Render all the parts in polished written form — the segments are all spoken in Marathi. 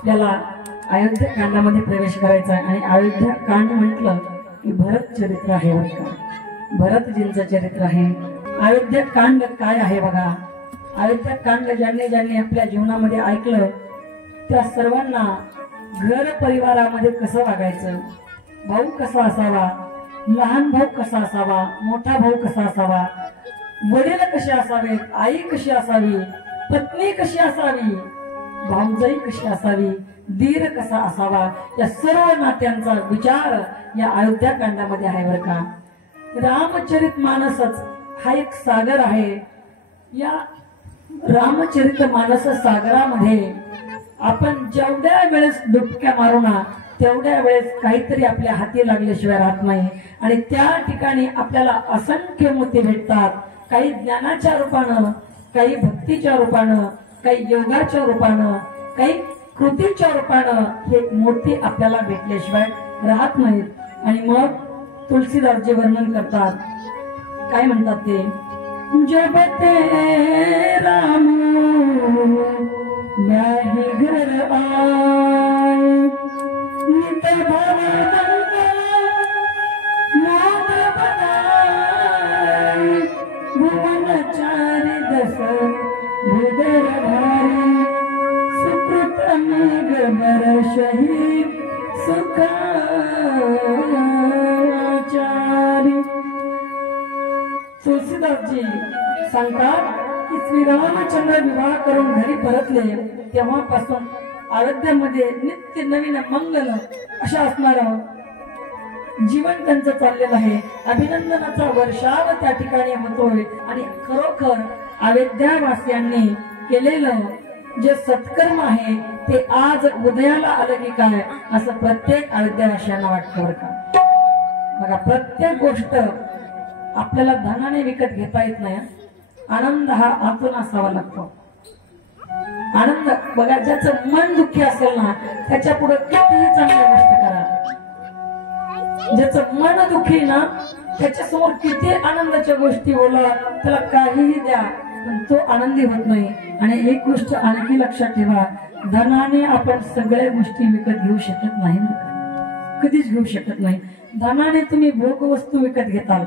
आपल्याला अयोध्या कांडामध्ये प्रवेश करायचा आहे आणि अयोध्या कांड म्हटलं की भरत चरित्र आहे बरं का, भरतजींचं चरित्र आहे। अयोध्या कांड काय आहे बघा, अयोध्या कांड ज्यांनी ज्यांनी आपल्या जीवनामध्ये ऐकलं त्या सर्वांना घर परिवारामध्ये कसं वागायचं, भाऊ कसा असावा, लहान भाऊ कसा असावा, मोठा भाऊ कसा असावा, वडील कसे असावेत, आई कशी असावी, पत्नी कशी असावी, भाऊजाई कशी असावी, दीर कसा असावा, या सर्व नात्यांचा विचार या अयोध्या कांडामध्ये आहे बरं का। रामचरित मानसच हा एक सागर आहे। या रामचरित मानस सागरामध्ये आपण जेवढ्या वेळेस डुबक्या मारू ना तेवढ्या वेळेस काहीतरी आपल्या हाती लागल्याशिवाय राहत नाही आणि त्या ठिकाणी आपल्याला असंख्य मोती भेटतात, काही ज्ञानाच्या रूपानं, काही भक्तीच्या रूपानं, काही योगाच्या रूपानं, काही कृतीच्या रूपानं हे मोती आपल्याला भेटल्याशिवाय राहत नाहीत। आणि मग तुलसीदासजी वर्णन करतात, काय म्हणतात ते, जब ते राम नाही घर आए नित भवनंद मोद बनाए भुवन चारि दस भूधर भारी सुकृत मेघ बरसहि सुखाचारी। तुलसीदासजी सांगतात की श्रीरामचंद्र विवाह करून घरी परतले तेव्हापासून अयोध्येमध्ये नित्य नवीन मंगल अशा असणारं जीवन त्यांचं चाललेलं आहे। अभिनंदनाचा वर्षाव त्या ठिकाणी होतोय आणि खरोखर अयोध्यावासियांनी केलेलं जे सत्कर्म आहे ते आज उदयाला आलं की काय असं प्रत्येक अयोध्यावासियांना वाटतं बरं का। बघा, प्रत्येक गोष्ट आपल्याला धनाने विकत घेता येत नाही। आनंद हा आतून असावा लागतो। आनंद बघा, ज्याचं मन दुःखी असेल ना त्याच्या पुढे कितीही चांगल्या गोष्टी करा, ज्याचं मन दुःखी ना त्याच्या समोर किती आनंदाच्या गोष्टी बोला, त्याला काहीही द्या पण तो आनंदी होत नाही। आणि एक गोष्ट आणखी लक्षात ठेवा, धनाने आपण सगळ्या गोष्टी विकत घेऊ शकत नाही, कधीच घेऊ शकत नाही। धनाने तुम्ही भोग वस्तू विकत घेताल,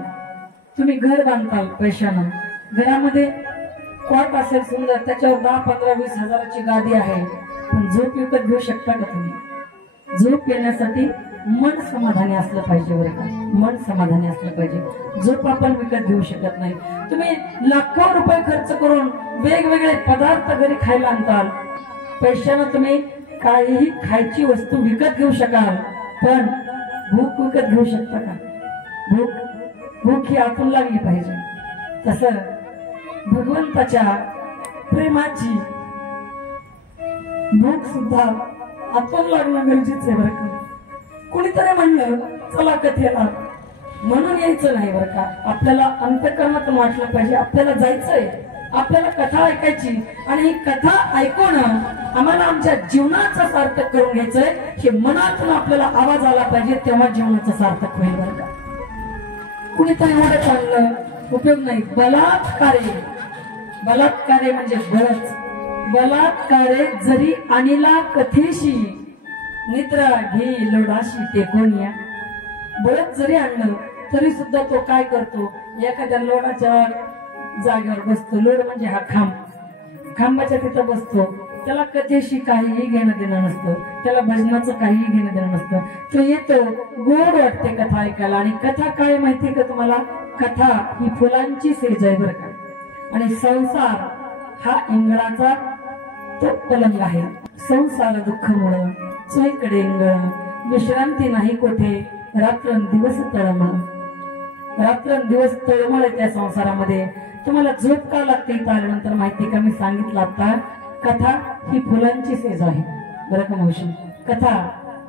तुम्ही घर बांधताल पैशानं, घरामध्ये कॉट असेल सुंदर, त्याच्यावर 10, 15, 20 हजाराची गादी आहे, पण झोप विकत घेऊ शकता का तुम्ही? झोप येण्यासाठी मन समाधानी असलं पाहिजे बरं का, मन समाधानी असलं पाहिजे। झोप आपण विकत घेऊ शकत नाही। तुम्ही लाखो रुपये खर्च करून वेगवेगळे पदार्थ घरी खायला आणताल, पैशानं तुम्ही काहीही खायची वस्तू विकत घेऊ शकाल, पण भूक विकत घेऊ शकता का? भूक ही आतून लागली पाहिजे। तसं भगवंताच्या प्रेमाची भूक सुद्धा आतून लागणं गरजेचं आहे बरं का। कुणीतरी म्हणलं चला कथेला, म्हणून यायचं नाही बरं का, आपल्याला अंतःकरणातून वाटलं पाहिजे आपल्याला जायचंय, आपल्याला कथा ऐकायची आणि ही कथा ऐकून आम्हाला आमच्या जीवनाचा सार्थक करून घ्यायचंय, हे मनातून आपल्याला आवाज आला पाहिजे, तेव्हा जीवनाचा सार्थक होईल बरं का। कुणीतरी एवढं चाललं उपयोग नाही। बलात्कारे म्हणजे बळच, बलात्कारे जरी आणिला कथेशी निद्रा घे लोडाशी टेकोनिया, बळच जरी आणलं तरी सुद्धा तो काय करतो, एखाद्या लोडाच्या जागेवर बसतो, लोड म्हणजे हा खांब, खांबाच्या तिथं बसतो, त्याला कथेशी काहीही घेणं देणं नसतं, त्याला भजनाचं काहीही घेणं देणं नसतं, तो येतो, गोड वाटते कथा ऐकायला। आणि कथा काय माहिती का तुम्हाला, कथा ही फुलांची सेज आहे बरं का, आणि संसार हा इंगळाचा तो पलंग आहे। संसार दुःखमुळं चोहीकडे इंगळ, विश्रांती नाही कोठे, रात्रंदिवस तळमळ, रात्रंदिवस तळमळ त्या संसारामध्ये। तुम्हाला झोप का लागते इथं आल्यानंतर माहिती का, मी सांगितलं आता, कथा ही फुलांची सेज आहे बरं का मावशी, कथा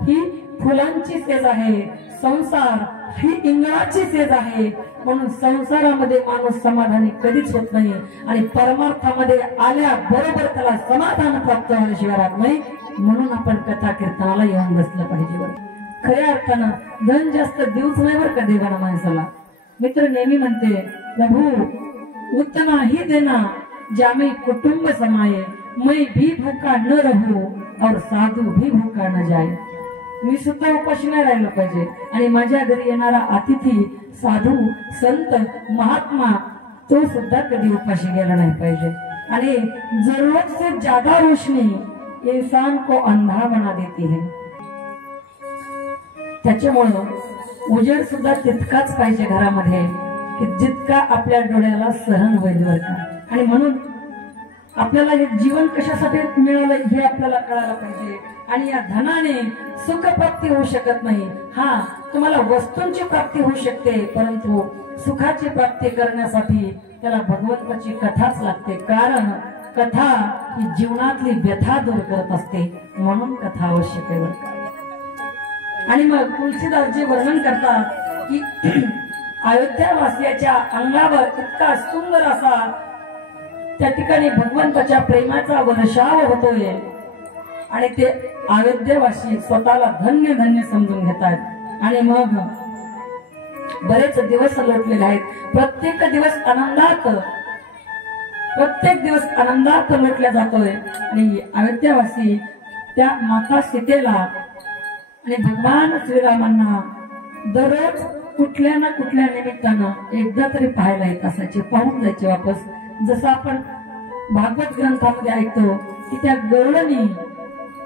ही फुलांची सेज आहे, संसार ही इंगळाची सेज आहे। म्हणून संसारामध्ये माणूस समाधानी कधीच होत नाही आणि परमार्थामध्ये आल्या बरोबर त्याला समाधान प्राप्त होण्याशिवाय राहत नाही। म्हणून आपण कथा कीर्तनाला येऊन बसलं पाहिजे बरं। खऱ्या अर्थानं धन जास्त देऊच नाही बरं का देवाना माणसाला। मित्र नेहमी म्हणते, प्रभू उतना ही देना जामे कुटुंब समाये, मैं भी भूखा न रहूं और साधू भी भूखा न जाए. मी सुद्धा उपाशी नाही राहिलो पाहिजे आणि माझ्या घरी येणारा अतिथी साधू संत महात्मा तो सुद्धा कधी उपाशी गेला नाही पाहिजे. आणि जरूरत से ज्यादा रोशनी इंसान को अंधा बना देती है. त्याच्यामुळं उजेड सुद्धा तितकाच पाहिजे घरामध्ये की जितका आपल्या डोळ्याला सहन होईल बरं का. आणि म्हणून आपल्याला हे जीवन कशासाठी मिळालं हे आपल्याला कळायला पाहिजे. आणि या धनाने सुख प्राप्ती होऊ शकत नाही. हा, तुम्हाला वस्तूंची प्राप्ती होऊ शकते, परंतु सुखाची प्राप्ती करण्यासाठी त्याला भगवंताची कथाच लागते. कारण कथा ही जीवनातली व्यथा दूर करत असते, म्हणून कथा आवश्यक आहे. आणि मग तुलसीदासजी वर्णन करतात की अयोध्यावासियाच्या अंगावर इतका सुंदर असा त्या ठिकाणी भगवंताच्या प्रेमाचा वर्षाव होतोय आणि ते अयोध्यावासी स्वतःला धन्य धन्य समजून घेतात. आणि मग बरेच दिवस लोटलेले आहेत. प्रत्येक दिवस आनंदात लोटला जातोय. आणि अयोध्यावासी त्या माता सीतेला आणि भगवान श्रीरामांना दररोज कुठल्या ना कुठल्या निमित्तानं एकदा तरी पाहायला येत असायचे, पाहून जायचे वापस. जसं आपण भागवत ग्रंथामध्ये ऐकतो की त्या गवळणी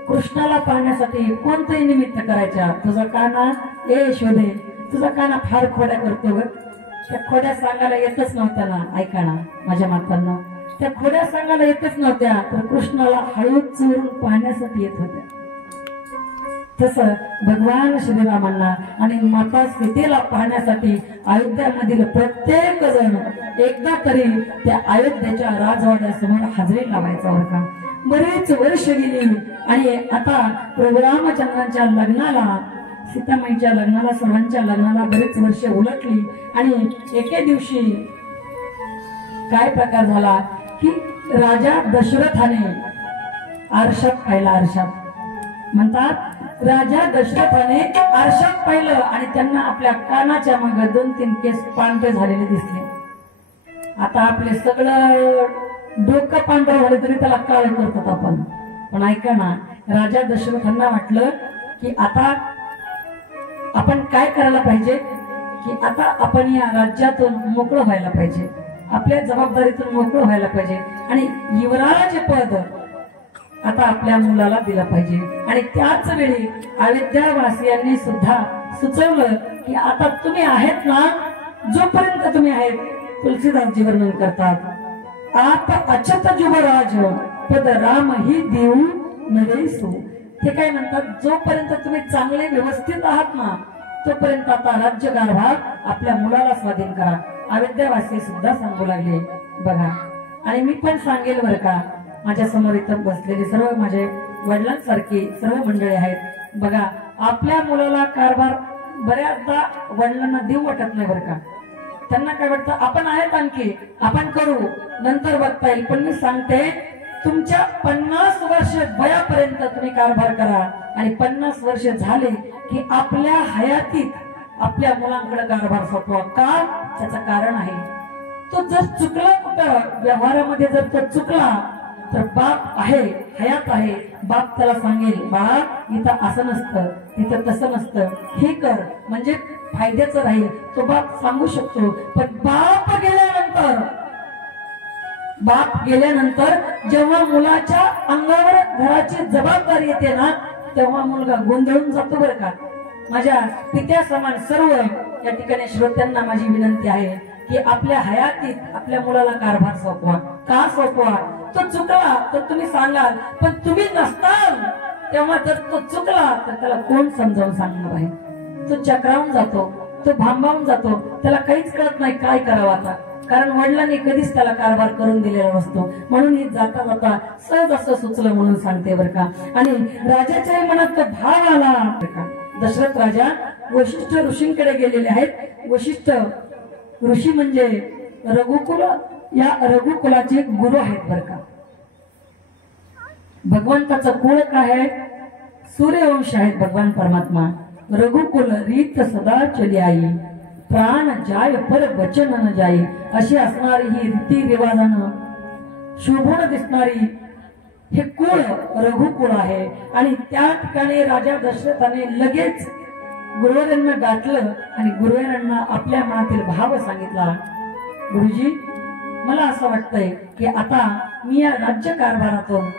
कृष्णाला पाहण्यासाठी कोणतंही निमित्त करायच्या. तुझा काना ए शोधे, तुझा काना फार खोड्या करतो ग. त्या खोड्या सांगायला येतच नव्हत्या ना. ऐका ना माझ्या मातांना, त्या खोड्या सांगायला येतच नव्हत्या, तर कृष्णाला हळूच चोरून पाहण्यासाठी येत होत्या. तसं भगवान श्रीरामांना आणि माता सीतेला पाहण्यासाठी अयोध्यामधील प्रत्येक जण एकदा तरी त्या अयोध्येच्या राजवाड्यासमोर हजेरी लावायचा होता. बरेच वर्ष गेली आणि आता प्रभू रामचंद्रांच्या लग्नाला, सीतामाईच्या लग्नाला, सर्वांच्या लग्नाला बरेच वर्ष उलटली. आणि एके दिवशी काय प्रकार झाला की राजा दशरथाने आरशात पाहिला. आरशात म्हणतात राजा दशरथाने आरशात पाहिलं आणि त्यांना आपल्या कानाच्या मागे 2-3 केस पांढरे झालेले दिसले. आता आपले सगळं डोकं पांढरं झालं तरी त्याला काळं करतात आपण. पण ऐका ना, राजा दशरथांना वाटलं की आता आपण काय करायला पाहिजे की आता आपण या राज्यातून मोकळं व्हायला पाहिजे, आपल्या जबाबदारीतून मोकळं व्हायला पाहिजे आणि युवराज पद आता आपल्या मुलाला दिलं पाहिजे. आणि त्याच वेळी अयोध्यावासियांनी सुद्धा सुचवलं की आता तुम्ही आहेत ना, जोपर्यंत तुम्ही आहेत, तुलसीदासजी वर्णन करतात आता अचत युवराज पद राम ही देऊ नरेसू. हे काय म्हणतात, जोपर्यंत तुम्ही चांगले व्यवस्थित आहात ना, तोपर्यंत आता राज्यकारभार आपल्या मुलाला स्वाधीन करा. अयोध्यावासी सुद्धा सांगू लागले बघा. आणि मी पण सांगेल बरं का, माझ्या समोर इथं बसलेले सर्व माझे वडिलांसारखे सर्व मंडळी आहेत बघा. आपल्या मुलाला कारभार बऱ्याचदा वडिलांना देऊ वाटत नाही बरं का. त्यांना काय वाटतं, आपण आहेत आणखी, आपण करू, नंतर बघता येईल. पण मी सांगते, तुमच्या 50 वर्ष वयापर्यंत तुम्ही कारभार करा आणि 50 वर्ष झाले की आपल्या हयातीत आपल्या मुलांकडे कारभार सोपवा. का? त्याचं कारण आहे, तो जर चुकला कुठं व्यवहारामध्ये, जर तो चुकला तर बाप आहे, हयात आहे, बाप त्याला सांगेल बाळा इथं असं नसतं, तिथं तसं नसतं, हे कर म्हणजे फायद्याचं राहील. तो बाप सांगू शकतो. पण बाप गेल्यानंतर जेव्हा मुलाच्या अंगावर घराची जबाबदारी येते ना, तेव्हा मुलगा गोंधळून जातो बरं का. माझ्या पित्या समान सर्व या ठिकाणी श्रोत्यांना माझी विनंती आहे की आपल्या हयातीत आपल्या मुलाला कारभार सोपवा. का सोपवा? तो चुकला तर तुम्ही सांगाल, पण तुम्ही नसताल तेव्हा जर तो चुकला तर त्याला कोण समजावून सांगणार आहे? तो चक्रावून जातो, तो भांबावून जातो, त्याला काहीच कळत नाही काय करावं आता. कारण वडिलांनी कधीच त्याला कारभार करून दिलेला नसतो. म्हणून ही जाता जाता सहज असं सुचलं म्हणून सांगते बरं का. आणि राजाच्याही मनात तो भाव आला बरं का. दशरथ राजा वशिष्ठ ऋषींकडे गेलेले आहेत. वशिष्ठ ऋषी म्हणजे रघुकुल, या रघुकुलाचे गुरु आहेत बरं का. भगवंताचं कुळ काय आहे? सूर्यवंश आहेत भगवान परमात्मा. रघुकुल रीत सदा चली आई, प्राण जाय पर वचन न जाई. अशी असणारी ही रीती रिवाजानं शोभून दिसणारी हे कुळ रघुकुळ आहे आणि त्या ठिकाणी राजा दशरथाने लगेच गुरुवरांना गाठलं आणि गुरुवरांना आपल्या मनातील भाव सांगितला. गुरुजी, मला असं वाटतंय की आता मी या राज्य कारभारातून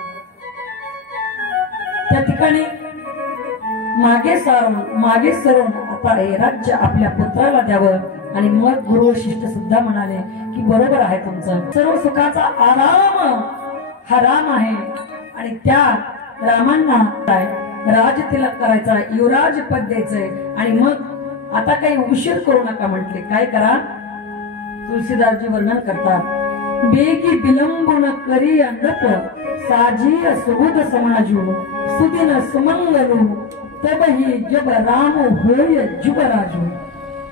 त्या ठिकाणी मागे सरून आता हे राज्य आपल्या पुत्राला द्यावं. आणि मग गुरु वशिष्ठ सुद्धा म्हणाले की बरोबर आहे तुमचं. सर्व सुखाचा आराम हा राम आहे आणि त्या रामांना राज तिलक करायचा, युवराज पद द्यायचंय. आणि मग आता काही उशीर करू नका म्हटले. काय करा? तुलसीदासजी वर्णन करतात, बेगी विलंबन करी अंधप साजी सुबुध समाजू सुदिन सुमंगलू तब ही जब राम होय जुगराजू.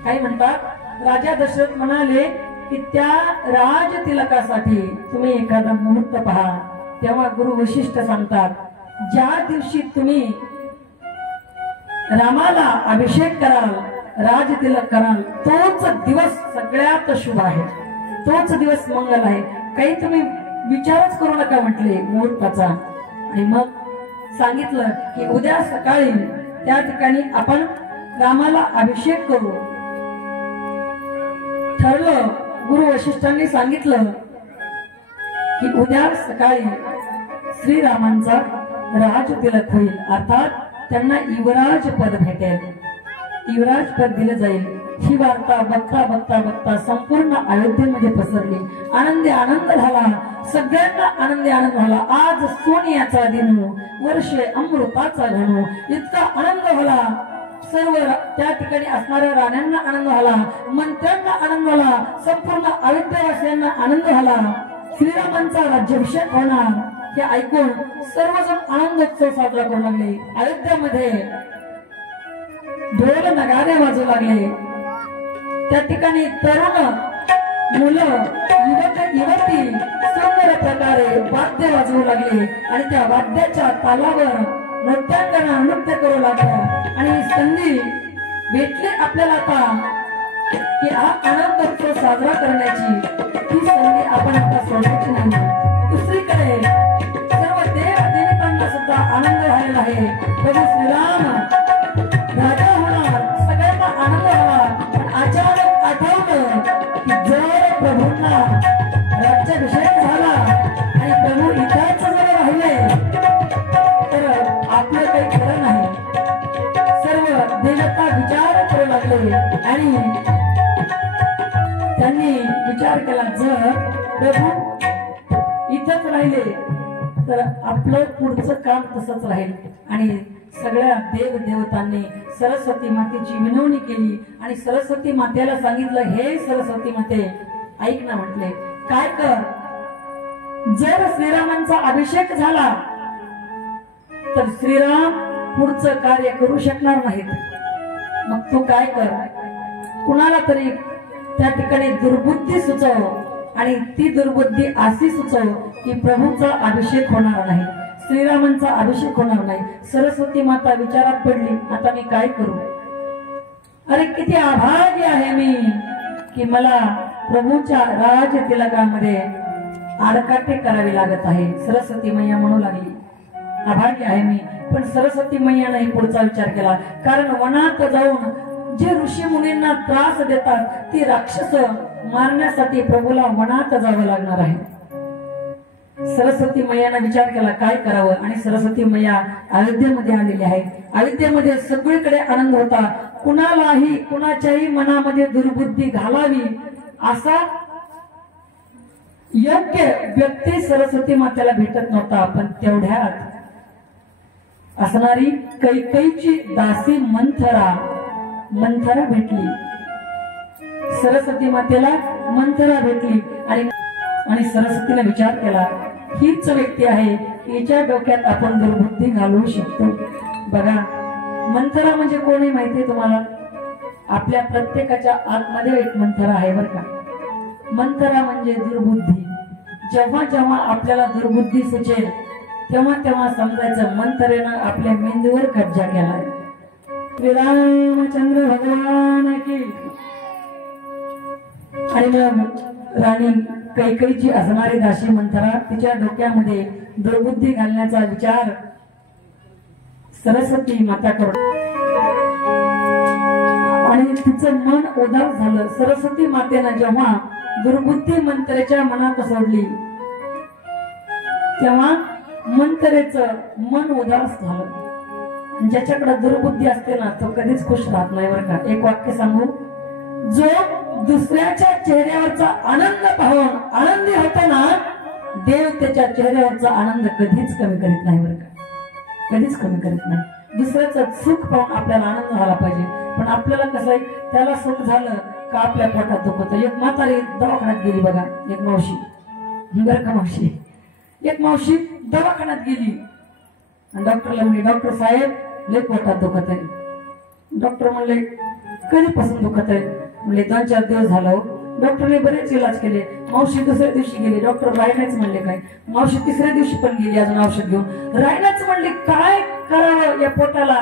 काय म्हणतात? राजा दशरथ म्हणाले की त्या राज तिलकासाठी तुम्ही एखादा मुहूर्त पहा. तेव्हा गुरु वशिष्ठ सांगतात, ज्या दिवशी तुम्ही रामाला अभिषेक कराल, राज तिलक कराल, तोच दिवस सगळ्यात शुभ आहे, तोच दिवस मंगल आहे. काही तुम्ही विचारच करू नका म्हटले मुहूर्ताचा. आणि मग सांगितलं की उद्या सकाळी त्या ठिकाणी आपण रामाला अभिषेक करू. ठरलं. गुरु वशिष्ठांनी सांगितलं की उद्या सकाळी श्रीरामांचा राज तिलक होईल, अर्थात त्यांना युवराज पद भेटेल, युवराज पद दिलं जाईल. ही वार्ता बघता बघता बघता संपूर्ण अयोध्येमध्ये पसरली. आनंदी आनंद झाला, सगळ्यांना आनंदी आनंद झाला. आज सोनियाचा दिनू, वर्षे अमृताचा घनू, इतका आनंद झाला. सर्व त्या ठिकाणी असणाऱ्या राण्यांना आनंद झाला, मंत्र्यांना आनंद झाला, संपूर्ण अयोध्येवासियांना आनंद झाला. श्रीरामांचा राज्याभिषेक होणार हे ऐकून सर्वजण आनंदोत्सव साजरा करू लागले. अयोध्येमध्ये ढोल नगारे वाजू लागले. त्या ठिकाणी तरुण मुलं, युवक युवती सुंदर प्रकारे वाद्य वाजवू लागले आणि त्या वाद्याच्या तालावर नृत्यांगना नृत्य करू लागल्या. आणि संधी भेटली आपल्याला आता की हा आनंदोत्सव साजरा करण्याची. ही संधी आपण आता सोडायची नाही. दुसरीकडे सर्व देव देवतांना सुद्धा आनंद झालेला आहे. प्रभू श्रीराम राजा होणार, सगळ्यांना आनंद झाला. पण अचानक आठवलं की जर प्रभूंना राज्याभिषेक झाला आणि प्रभू इथेच जर राहिले तर आपलं काही खरं नाही. सर्व देवता विचार करू लागले आणि त्यांनी विचार केला, जर प्रभू इथंच राहिले तर आपलं पुढचं काम तसंच राहील. आणि सगळ्या देव देवतांनी सरस्वती मातेची विनवणी केली आणि सरस्वती मातेला सांगितलं, हे सरस्वती माते ऐक ना म्हटले, काय कर, जर श्रीरामांचा अभिषेक झाला तर श्रीराम पुढचं कार्य करू शकणार नाहीत. मग तू काय कर, कुणाला तरी त्या ठिकाणी दुर्बुद्धी सुचव आणि ती दुर्बुद्धी अशी सुचव की प्रभूचा अभिषेक होणार नाही, श्रीरामांचा अभिषेक होणार नाही. सरस्वती माता विचारात पडली, आता मी काय करू? अरे किती अभागी आहे मी की मला प्रभूच्या राज तिलकामध्ये आडकाठी करावी लागत आहे. सरस्वती मैया म्हणू लागली, अभागी आहे मी. पण सरस्वती मैयाने पुढचा विचार केला, कारण वनात जाऊन जे ऋषी मुनींना त्रास देतात ती राक्षस मारण्यासाठी प्रभूला वनात जावं लागणार आहे. सरस्वती मैयाने विचार केला काय करावं. आणि सरस्वती मैया अयोध्येमध्ये आलेली आहे. अयोध्येमध्ये सगळीकडे आनंद होता. कुणालाही कुणाच्याही मनामध्ये दुर्बुद्धी घालावी असा योग्य व्यक्ती सरस्वती मातेला भेटत नव्हता. पण तेवढ्यात असणारी कैकेयीची दासी मंथरा भेटली. सरस्वती मातेला मंथरा भेटली आणि सरस्वतीने विचार केला, हीच व्यक्ती आहे, हिच्या डोक्यात आपण दुर्बुद्धी घालवू शकतो. बघा, मंथरा म्हणजे कोणी माहितीये तुम्हाला? आपल्या प्रत्येकाच्या आतमध्ये एक मंथरा आहे बरं का. मंथरा म्हणजे दुर्बुद्धी. जेव्हा जेव्हा आपल्याला दुर्बुद्धी सुचेल तेव्हा तेव्हा समजायचं मंथरेनं आपल्या मेंदूवर कब्जा केलाय. श्रीरामचंद्र भगवान की. आणि मग राणी कैकेयीची असणारी दासी मंथरा तिच्या डोक्यामध्ये दुर्बुद्धी घालण्याचा विचार सरस्वती माता करून आणि तिचं मन उदास झालं. सरस्वती मातेनं जेव्हा दुर्बुद्धी मंत्रेच्या मनात सोडली तेव्हा मंत्रेचं मन उदास झालं. ज्याच्याकडे दुर्बुद्धी असते ना तो कधीच खुश राहत नाही बरं का. एक वाक्य सांगू, जो दुसऱ्याच्या चेहऱ्यावरचा आनंद पाहून आनंदी होतो ना, देव त्याच्या चेहऱ्यावरचा आनंद कधीच कमी करीत नाही बरं का, कधीच कमी करीत नाही. दुसऱ्याचं सुख पाहून आपल्याला आनंद झाला पाहिजे, पण आपल्याला कसं आहे, त्याला सुख झालं का आपल्या पोटात दुखत. एक म्हातारी दवाखान्यात गेली बघा, एक मावशी बरं का, मावशी एक मावशी दवाखान्यात गेली आणि डॉक्टरला म्हणली, डॉक्टर साहेब लय पोटात दुखत आहे. डॉक्टर म्हणले कधीपासून दुखत आहे? म्हणले 2-4 दिवस झालं. डॉक्टरने बरेच इलाज केले. मावशी दुसऱ्या दिवशी गेली, डॉक्टर राहण्याच म्हणले काय. मावशी तिसऱ्या दिवशी पण गेली अजून औषध घेऊन. राहण्याच म्हणले काय करावं या पोटाला,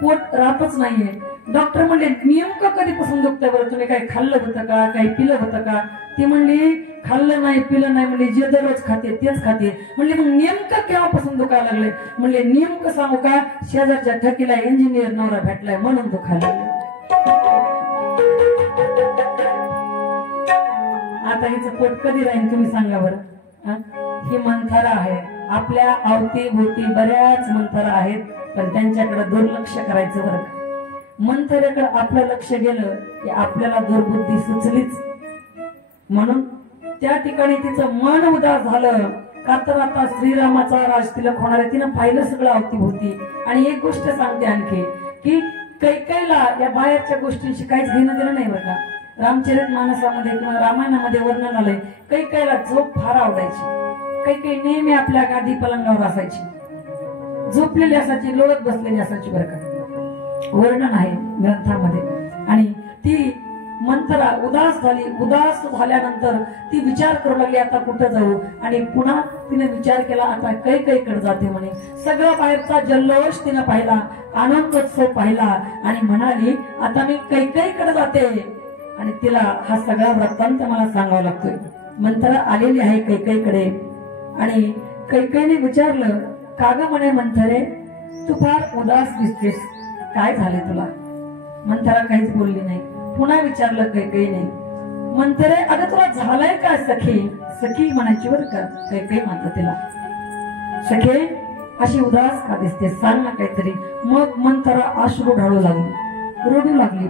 पोट राहतच नाहीये. डॉक्टर म्हणले नेमकं कधीपासून दुखतंय बरं, तुम्ही काही खाल्लं होतं का, काही पिलं होतं का? ती म्हणली खाल्लं नाही पिलं नाही, म्हणजे जे दररोज खाते तेच खाते. म्हणले मग नेमकं केव्हापासून दुखायला लागले? म्हणले नेमकं सांगू का, शेजारच्या ठकीला इंजिनियर नवरा भेटलाय म्हणून दुखायला लागले. आता हिचं पोट कधी राहील तुम्ही सांगा बरं. ही मंथरा आहे. आपल्या अवतीभोवती बऱ्याच मंथरा आहेत, पण त्यांच्याकडे दुर्लक्ष करायचं बरं. मंथरेकडे आपलं लक्ष गेलं की आपल्याला दुर्बुद्धी सुचलीच. म्हणून त्या ठिकाणी तिचं मन उदास झालं का, तर आता श्रीरामाचा राज तिलक होणार आहे. तिनं पाहिलं सगळं अवतीभोवती. आणि एक गोष्ट सांगते आणखी की कैकेयीला या बाहेरच्या गोष्टींशी काहीच घेणं देणं नाही बरं का. रामचरितमानसामध्ये किंवा रामायणामध्ये वर्णन आलंय, कैकेयीला झोप फार आवडायची. कैकेयी नेहमी आपल्या गादी पलंगावर असायची, झोपलेली असायची, लोळत बसलेली असायची बरं का, वर्णन आहे ग्रंथामध्ये. आणि ती मंथरा उदास झाली. उदास झाल्यानंतर ती विचार करू लागली आता कुठं जाऊ. आणि पुन्हा तिने विचार केला आता कैकेयीकडे जाते म्हणे. सगळा बाहेरचा जल्लोष तिने पाहिला, आनंदोत्सव पाहिला आणि म्हणाली आता मी कैकेयीकडे जाते आणि तिला हा सगळा वृत्तांत मला सांगावा लागतोय. मंथरा आलेली आहे कैकेयीकडे आणि कैकेयीने विचारलं, का ग म्हणे मंथरे, तू फार उदास दिसतेस, काय झाले तुला? मंथरा काहीच बोलली नाही. पुन्हा विचारलं कैकेयीने, मंथरे अगं तुला झालंय का सखी? सखी म्हणायची बरं का कैकेयी म्हणतात तिला. सखे अशी उदास का दिसते, सांग ना काहीतरी. मग मंथरा अश्रू ढाळू लागली, रडू लागली.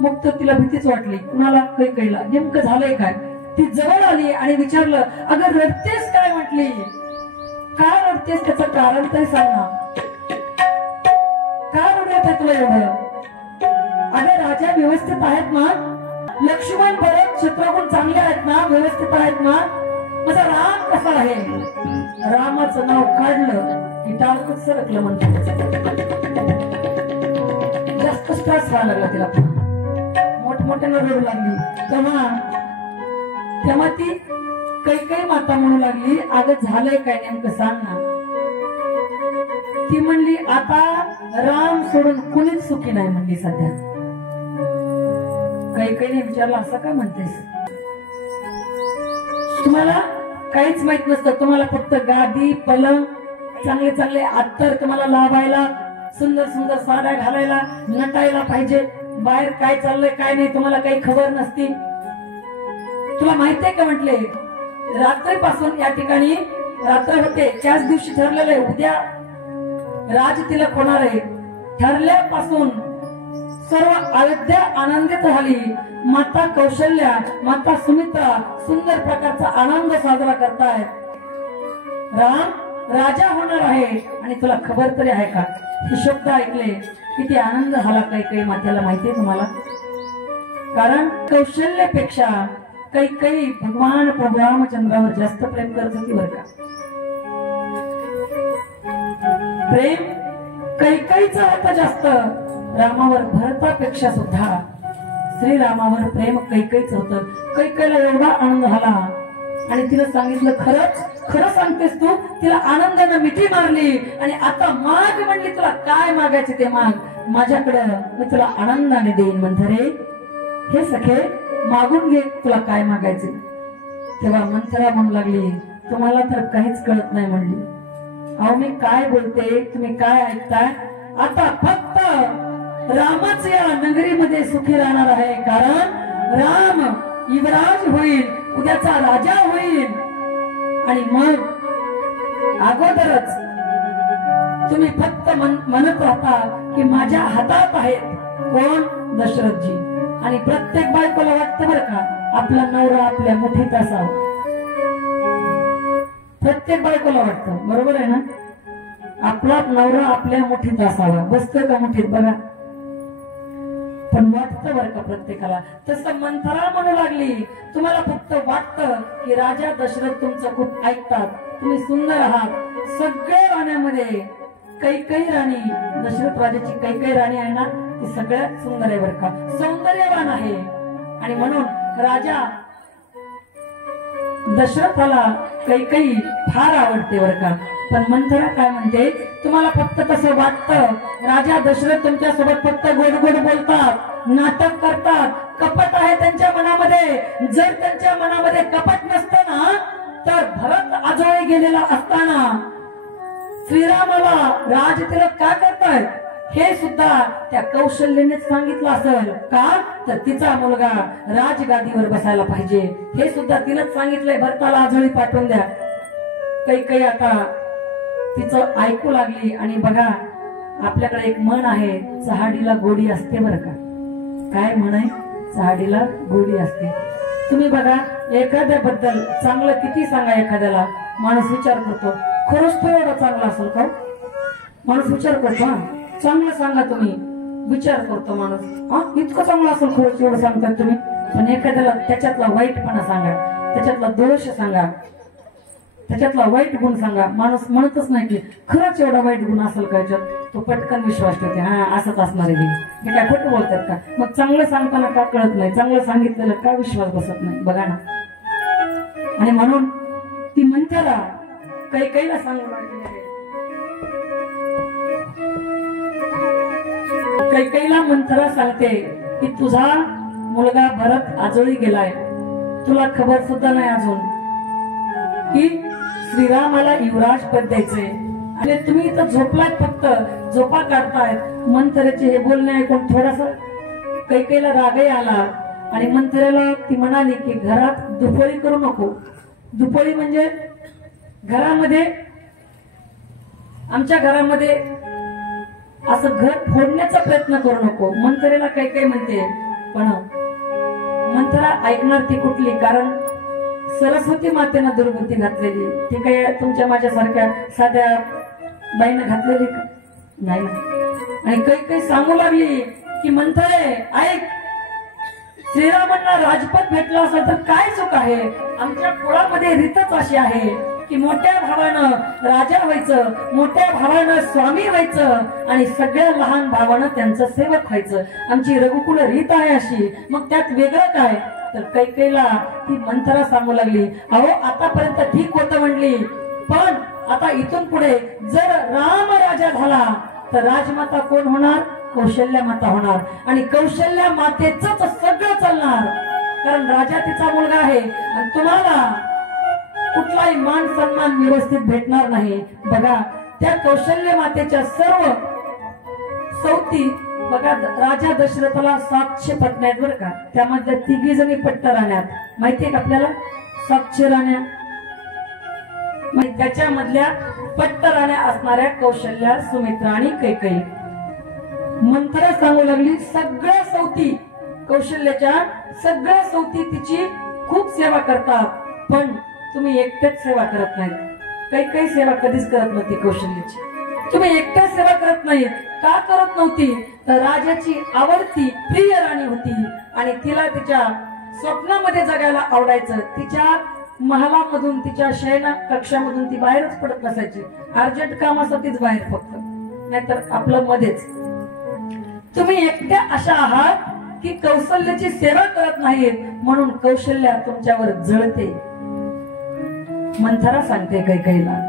मग तर तिला भीतीच वाटली. कुणाला? कैकेयीला. नेमकं झालंय काय? ती जवळ आली आणि विचारलं, अगं रडतेस काय? म्हटली काय रडतेस, त्याचं कारण तरी सांग ना, काय रडत आहे तुला एवढं? अगं राजा व्यवस्थित आहेत ना, लक्ष्मण भरत शत्रुघ्न चांगले आहेत ना, व्यवस्थित आहेत ना, माझा राम कसा आहे? रामाचं नाव काढलं की टाळकच सरकलं म्हणतात. जास्त त्रास व्हायला लागला तिला, मोठमोठ्यानं रडू लागली. तेव्हा ती कैकेयी माता म्हणू लागली, अगं झालंय काय नेमकं सांग ना. ती म्हणली आता राम सोडून कुणीच सुखी नाही म्हणली सध्या. कैकेयीने विचारलं, असं काय म्हणतेस? तुम्हाला काहीच माहित नसतं, तुम्हाला फक्त गादी पलंग, चांगले चांगले अत्तर तुम्हाला लावायला, सुंदर सुंदर साड्या घालायला, नटायला पाहिजे. बाहेर काय चाललंय काय नाही तुम्हाला काही खबर नसती. तुला माहितीये का म्हटले, रात्रीपासून या ठिकाणी रात्र होते, त्याच दिवशी ठरलेलं आहे उद्या राज तिलक होणार आहे. ठरल्यापासून सर्व अयोध्या आनंदित झाली. माता कौशल्या, माता सुमित्रा सुंदर प्रकारचा आनंद साजरा करतायत. राम राजा होणार आहे आणि तुला खबर तरी आहे का? हे शब्द ऐकले किती आनंद झाला कैकेयी मातेला माहितीये तुम्हाला. कारण कौशल्यापेक्षा कैकेयी भगवान प्रभू रामचंद्रावर जास्त प्रेम करत होती बरं का. प्रेम कैकेयीचं होतं जास्त रामावर. भरतापेक्षा सुद्धा श्रीरामावर प्रेम कैकेयीचं होतं. कैकेयीला एवढा आनंद झाला आणि तिला सांगितलं, खरंच खरं सांगतेस तू? तिला आनंदानं मिठी मारली आणि आता माग म्हणली, तुला काय मागायचे ते माग, माझ्याकडं मी तुला आनंदाने देईन. मंथरे हे सखे मागून घे, तुला काय मागायचे. तेव्हा मंथरा म्हणू लागली, तुम्हाला तर काहीच कळत नाही म्हणली. अहो मी काय बोलते तुम्ही काय ऐकताय? आता फक्त रामच या नगरीमध्ये सुखी राहणार आहे, कारण राम युवराज होईल, उद्याचा राजा होईल. आणि मग अगोदरच तुम्ही फक्त म्हणत राहता की माझ्या हातात आहेत कोण? दशरथजी. आणि प्रत्येक बायकोला वाटतं बरं का आपला नवरा आपल्या मुठीत असावा. प्रत्येक बायकोला वाटतं, बरोबर आहे ना? आपला नवरा आपल्या मुठीत असावा. बसतोय का मुठीत बघा? पण वाटतं बरं का प्रत्येकाला. तसं मंथरा म्हणू लागली तुम्हाला फक्त वाटतं की राजा दशरथ तुमचं खूप ऐकतात, तुम्ही सुंदर आहात. सगळ्या राण्यामध्ये कैकेयी राणी, दशरथ राजाची कैकेयी राणी आहे ना, ती सगळ्यात सुंदर आहे बरं का, सौंदर्यवान आहे. आणि म्हणून राजा दशरथाला कैकेयी फार आवडते बरं का. पण मंथरा काय म्हणते, तुम्हाला फक्त तसं वाटतं राजा दशरथ तुमच्या सोबत फक्त गोड गोड बोलतात, नाटक करतात, कपट आहे त्यांच्या मनामध्ये. जर त्यांच्या मनामध्ये कपट नसतं ना तर भरत आजोळी गेलेला असताना श्रीरामाला राजतिलक का करतायत हे सुद्धा त्या कौशल्यानेच सांगितलं असेल. का तर तिचा मुलगा राजगादीवर बसायला पाहिजे हे सुद्धा तिनंच सांगितलंय. भरताला आजोळी पाठवून द्या. कैकेयी आता तिचं ऐकू लागली. आणि बघा आपल्याकडे एक म्हण आहे, चहाडीला गोडी असते बरं का. काय म्हण आहे? चहाडीला गोडी असते. तुम्ही बघा एखाद्याबद्दल चांगलं किती सांगा, एखाद्याला माणूस विचार करतो खरंच तो एवढा चांगला असेल का? माणूस विचार करतो. हा चांगलं सांगा तुम्ही, विचार करतो माणूस. हा इतकं चांगलं असेल खरंच एवढं सांगतात तुम्ही. पण एखाद्याला त्याच्यातला वाईटपणा सांगा, त्याच्यातला दोष सांगा, त्याच्यातला वाईट गुण सांगा, माणूस म्हणतच नाही की खरंच एवढा वाईट गुण असेल का याच्यात. तो पटकन विश्वास ठेवते, हा असंच असणार आहे, हे काय खोटं बोलतात का? मग चांगलं सांगताना का कळत नाही, चांगलं सांगितलेलं का विश्वास बसत नाही बघा ना. आणि म्हणून ती मंथरा कैकेयीला सांगू लागली आहे. कैकेयीला मंथरा सांगते की तुझा मुलगा भरत आजोळी गेलाय, तुला खबर सुद्धा नाही अजून की श्रीरामाला युवराज पद द्यायचे. आणि तुम्ही इथं झोपलात, फक्त झोपा काढतायत. मंथरेचे हे बोलणे ऐकून थोडासा कैकेयीला रागही आला. आणि मंथरेला ती म्हणाली की घरात दुफळी करू नको. दुफळी म्हणजे घरामध्ये, आमच्या घरामध्ये असं घर फोडण्याचा प्रयत्न करू नको. मंथरेला कैकेयी म्हणते. पण मंथरा ऐकणार ती कुठली? कारण सरस्वती मातेनं दुर्बुद्धी घातलेली. ती काही तुमच्या माझ्यासारख्या साध्या बाईनं घातलेली नाही ना. आणि कैकेयी सांगू लागली की मंथरे ऐक, श्रीरामांना राजपद भेटला असेल तर काय चूक आहे? आमच्या कुळामध्ये रीतच अशी आहे की मोठ्या भावानं राजा व्हायचं, मोठ्या भावानं स्वामी व्हायचं आणि सगळ्या लहान भावानं त्यांचं सेवक व्हायचं. आमची रघुकुल रीत आहे अशी. मग त्यात वेगळं काय? तर कैकेयीला ती मंथरा सांगू लागली, अहो आतापर्यंत ठीक होतं म्हणली, पण आता इथून पुढे जर राम राजा झाला तर राजमाता कोण होणार? कौशल्या माता होणार. आणि कौशल्या मातेच सगळं चालणार, कारण राजा तिचा मुलगा आहे. आणि तुम्हाला कुठलाही मान सन्मान व्यवस्थित भेटणार नाही. बघा त्या कौशल्य मातेच्या सर्व सौती बघा, राजा दशरथाला 700 पत्नी आहेत बरं का. त्यामधल्या 3 जणी पट्टराण्यात, माहितीये का आपल्याला 700 राण्या? त्याच्यामधल्या पट्टराण्या असणाऱ्या कौशल्या, सुमित्रा आणि कैकेयी. मंथरा सांगू लागली सगळ्या सौती कौशल्याच्या, सगळ्या सौती तिची खूप सेवा करतात, पण तुम्ही एकटेच सेवा करत नाही. कैकेयी सेवा कधीच करत नव्हती कौशल्याची. तुम्ही एकट्या सेवा करत नाहीत. का करत नव्हती? तर राजाची आवडती प्रिय राणी होती आणि तिला तिच्या स्वप्नामध्ये जगायला आवडायचं. तिच्या महालामधून, तिच्या शयन कक्षामधून ती बाहेरच पडत नसायची. अर्जंट कामासाठीच बाहेर फक्त, नाहीतर आपलं मध्येच. तुम्ही एकट्या अशा आहात की कौशल्याची सेवा करत नाहीत, म्हणून कौशल्या तुमच्यावर जळते. मंथरा सांगते कैकेयीला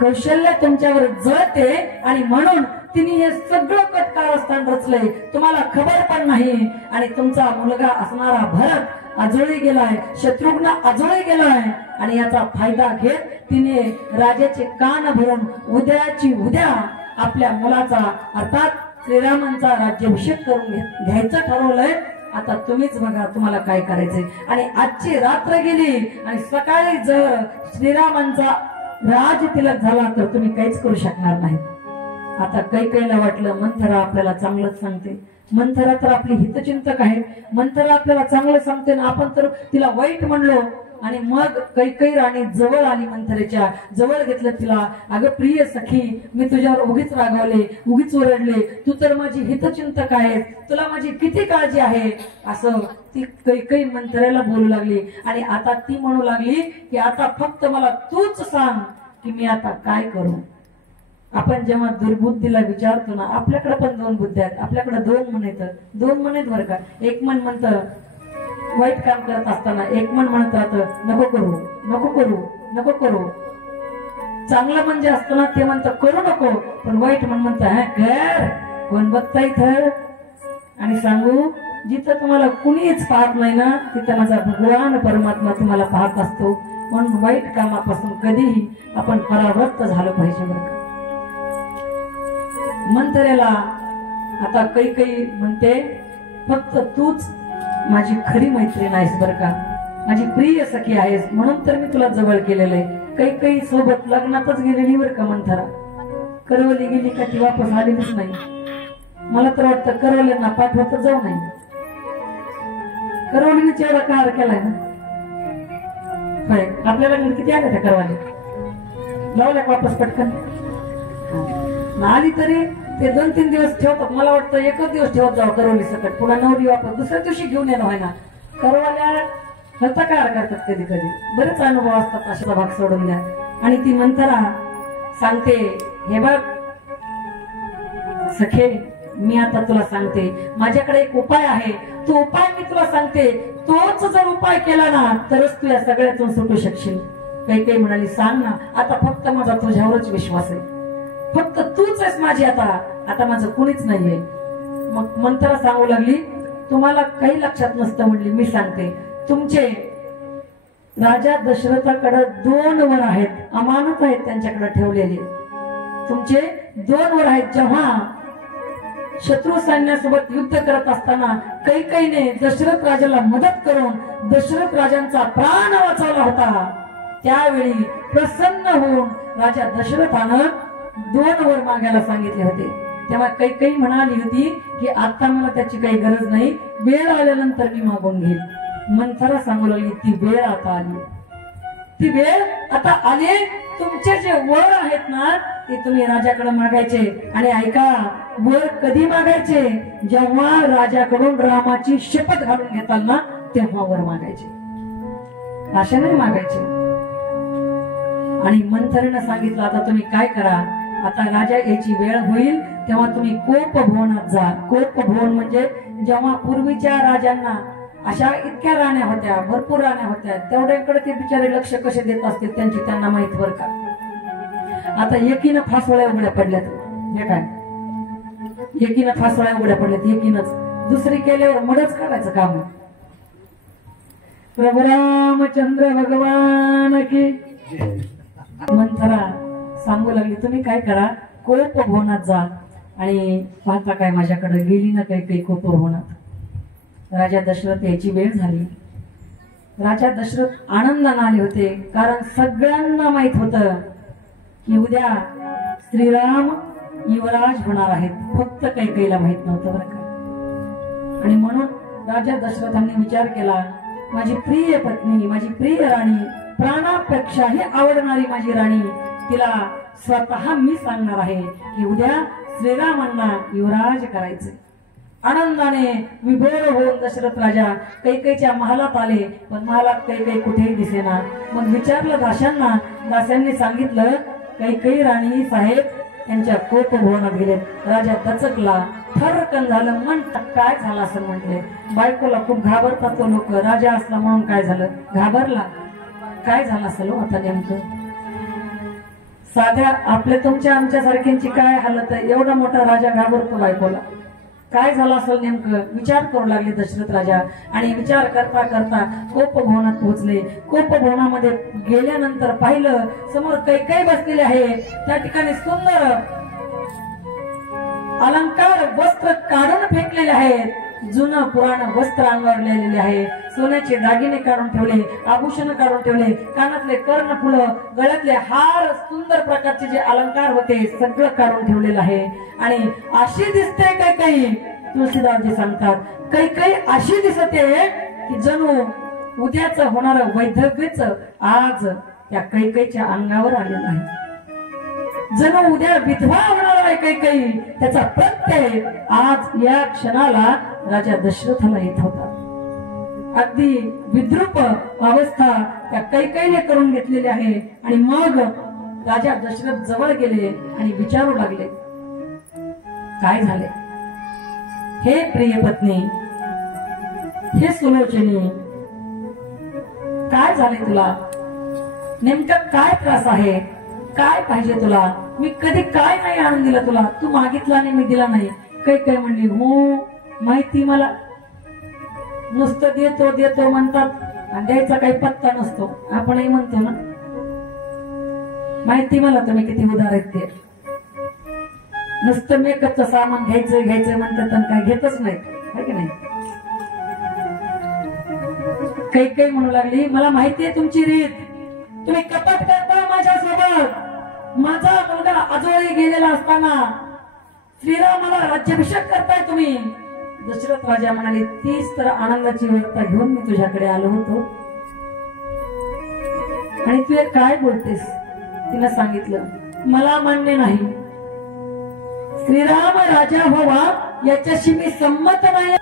कौशल्या तुमच्यावर जळते आणि म्हणून तिने हे सगळं कटकारस्थान रचलंय, तुम्हाला खबर पण नाही. आणि तुमचा मुलगा असणारा भरत आजोळी गेलाय, शत्रुघ्न आजोळी गेलाय आणि याचा फायदा घेत तिने राजाचे कान भरून उद्याची उद्या आपल्या मुलाचा अर्थात श्रीरामांचा राज्याभिषेक करून घ्यायचं ठरवलंय. आता तुम्हीच बघा तुम्हाला काय करायचंय. आणि आजची रात्र गेली आणि सकाळी जर श्रीरामांचा राज तिलक झाला तर तुम्ही काहीच करू शकणार नाही. आता कैकेयीला वाटलं मंथरा आपल्याला चांगलंच सांगते, मंथरा तर आपली हितचिंतक आहे, मंथरा आपल्याला चांगलं सांगते ना आपण तर तिला वाईट म्हणलो. आणि मग कैकेयी राणी जवळ आली, मंथरेच्या जवळ घेतलं तिला. अगं प्रिय सखी, मी तुझ्यावर उगीच रागावले, उगीच ओरडले, तू तर माझी हितचिंतक आहेस, तुला माझी किती काळजी आहे, असं ती कैकेयी मंथरेला बोलू लागली. आणि आता ती म्हणू लागली की आता फक्त मला तूच सांग की मी आता काय करू. आपण जेव्हा दुर्बुद्धीला विचारतो ना, आपल्याकडे पण दोन बुद्धी आहेत, आपल्याकडे दोन मन येतात, दोन मन आहेत बरं का. एक मन म्हणतं वाईट काम करत असताना, एक मन म्हणत राहतं नको करू नको करू नको करू. चांगलं म्हणजे असतं ना ते म्हणतं करू नको, पण वाईट मन म्हणतं कर, कोण बघता इथं. आणि सांगू, जिथं तुम्हाला कुणीच पाहत नाही ना तिथं माझा भगवान परमात्मा तुम्हाला पाहत असतो. म्हणून वाईट कामापासून कधीही आपण परावृत्त झालं पाहिजे बरं का. मंथरेला आता कैकेयी म्हणते फक्त तूच माझी खरी मैत्रीण आहेस बरं का, माझी प्रिय सखी आहेस, म्हणून तर मी तुला जवळ केलेलं आहे. कैकेयी सोबत लग्नातच गेलेली बरं का मंथरा. करवली गेली का ती वापस आलेलीच नाही. मला तर वाटतं करवल्यांना पाठवत जाऊ नाही. करवलीने चेहरा कार केलाय ना. आपल्याला किती आल्या त्या करवाल्या, लावल्या वापस पटकन आली तरी ते 2-3 दिवस ठेवतात. मला वाटतं एकच दिवस ठेवत जावं करवली सकट, पुन्हा नवरी वापस दुसऱ्या दिवशी घेऊन येणं व्हाय ना. करवाल्या हतकार करतात कधी कधी, बरेच अनुभव असतात, अशा भाग सोडून द्या. आणि ती मंथरा सांगते हे बघ सखे, मी आता तुला सांगते माझ्याकडे एक उपाय आहे, तो उपाय मी तुला सांगते, तोच जर उपाय केला ना तरच तू या सगळ्यातून सुटू शकशील. कैकेयी म्हणाली सांग ना, आता फक्त माझा तुझ्यावरच विश्वास आहे, फक्त तूच आहेस माझी, आता माझं कुणीच नाहीये. मग मंथरा सांगू लागली तुम्हाला काही लक्षात नसतं म्हणली, मी सांगते. तुमचे राजा दशरथाकडे 2 वर आहेत, अमानत आहेत त्यांच्याकडे ठेवलेले. तुमचे 2 वर आहेत. जेव्हा शत्रू सैन्यासोबत युद्ध करत असताना कैकेयीने दशरथ राजाला मदत करून दशरथ राजांचा प्राण वाचवला होता, त्यावेळी प्रसन्न होऊन राजा दशरथानं 2 वर मागायला सांगितले होते. तेव्हा कैकेयी म्हणाली होती की आता मला त्याची काही गरज नाही, वेळ आल्यानंतर मी मागून घेईल. मंथरा सांगू लागली ती वेळ आता आली, ती वेळ आता आली. तुमचे जे वर आहेत ना ते तुम्ही राजाकडे मागायचे. आणि ऐका, वर कधी मागायचे, जेव्हा राजाकडून रामाची शपथ घालून घेताल ना तेव्हा वर मागायचे, अशा नाही मागायचे. आणि मंथरेनं सांगितलं आता तुम्ही काय करा, आता राजा याची वेळ होईल तेव्हा तुम्ही कोप भवनात जा. कोप भवन म्हणजे जेव्हा पूर्वीच्या राजांना अशा इतक्या राण्या होत्या, भरपूर राण्या होत्या, तेवढ्याकडे ते बिचारे लक्ष कसे देत असतील त्यांची त्यांना माहित बर का. आता एकीनं फासोळ्या उघड्या पडल्यात, हे काय एकीनं फासोळ्या उघड्या पडल्यात, एकीनच दुसरी केल्यावर मडच काढायचं काम. प्रभू रामचंद्र भगवान की. मंथरा सांगू लागली तुम्ही काय करा, कोप भवनात जा. आणि पाहता काय माझ्याकडे गेली ना काही कोप भवनात. राजा दशरथ याची वेळ झाली. राजा दशरथ आनंदाने आले होते, कारण सगळ्यांना माहित होतं की उद्या श्रीराम युवराज होणार आहेत, फक्त कैकेयीला माहित नव्हतं बरं का. आणि म्हणून राजा दशरथांनी विचार केला माझी प्रिय पत्नी, माझी प्रिय राणी, प्राणापेक्षाही आवडणारी माझी राणी, तिला स्वतः मी सांगणार आहे की उद्या श्रीरामांना युवराज करायचे. आनंदाने विभोर होऊन दशरथ राजा कैकेयीच्या महालात आले, पण महालात कैकेयी कुठेही दिसेना. मग विचारलं दास्यांना, दास्यांनी सांगितलं कैकेयी राणी साहेब यांच्या कोप भवनात गेले. राजा दचकला, थरकन झालं, मन काय झालं असं म्हटले. बायकोला खूप घाबरतात तो लोक, राजा असला म्हणून काय झालं, घाबरला, काय झालं असेल आता नेमकं. साध्या आपल्या तुमच्या आमच्या सारख्यांची काय हालत आहे, एवढा मोठा राजा घाबरतो बायकोला. काय झालं असेल नेमकं विचार करू लागले दशरथ राजा. आणि विचार करता करता कोपभवनात पोहोचले. कोपभवनामध्ये गेल्यानंतर पाहिलं समोर कैकेयी बसलेले आहे. त्या ठिकाणी सुंदर अलंकार वस्त्र काढून फेकलेले आहेत. जुनं पुराण वस्त्र अंगावर लिहिलेले आहे. सोन्याचे दागिने काढून ठेवले, आभूषण काढून ठेवले, कानातले कर्णफुलं, गळ्यातले हार, सुंदर प्रकारचे जे अलंकार होते सगळं काढून ठेवलेलं आहे. आणि अशी दिसते कैकेयी, तुळशीदासजी सांगतात कैकेयी अशी दिसते की जणू उद्याच होणारं वैधव्यच आज त्या कैकेयीच्या अंगावर आलेलं आहे. जणू उद्या विधवा होणार आहे कैकेयी, त्याचा प्रत्यय आज या क्षणाला राजा दशरथाला येत होता. अगदी विद्रूप अवस्था त्या कैकेयीने करून घेतलेली आहे. आणि मग राजा दशरथ जवळ गेले आणि विचारू लागले काय झाले. हे प्रिय पत्नी, हे सुलोचनी, काय झाले तुला, नेमका काय त्रास आहे, काय पाहिजे तुला, मी कधी काय नाही आणून दिलं तुला, तू मागितला आणि मी दिला नाही. कैकेयी म्हणली हो माहिती मला, नुसतं देतो देतो म्हणतात आणि द्यायचा काही पत्ता नसतो. आपणही म्हणतो ना, माहिती मला तुम्ही किती उदार आहेत ते. नुसतं मेकअपचं सामान घ्यायचं घ्यायचं म्हणतात आणि काय घेतच नाही, है की नाही. कैकेयी म्हणू लागली मला माहिती आहे तुमची रीत, तुम्ही कपट करता माझ्यासोबत. माझा मुलगा आजोळी गेलेला असताना श्रीरामाला राज्याभिषेक करताय तुम्ही. दशरथ राजा म्हणाले तीच तर आनंदाची वार्ता घेऊन मी तुझ्याकडे आलो होतो. आणि तू काय बोलतेस. तिने सांगितलं मला मान्य नाही, श्रीराम राजा व्हावा याच्याशी मी संमत नाही.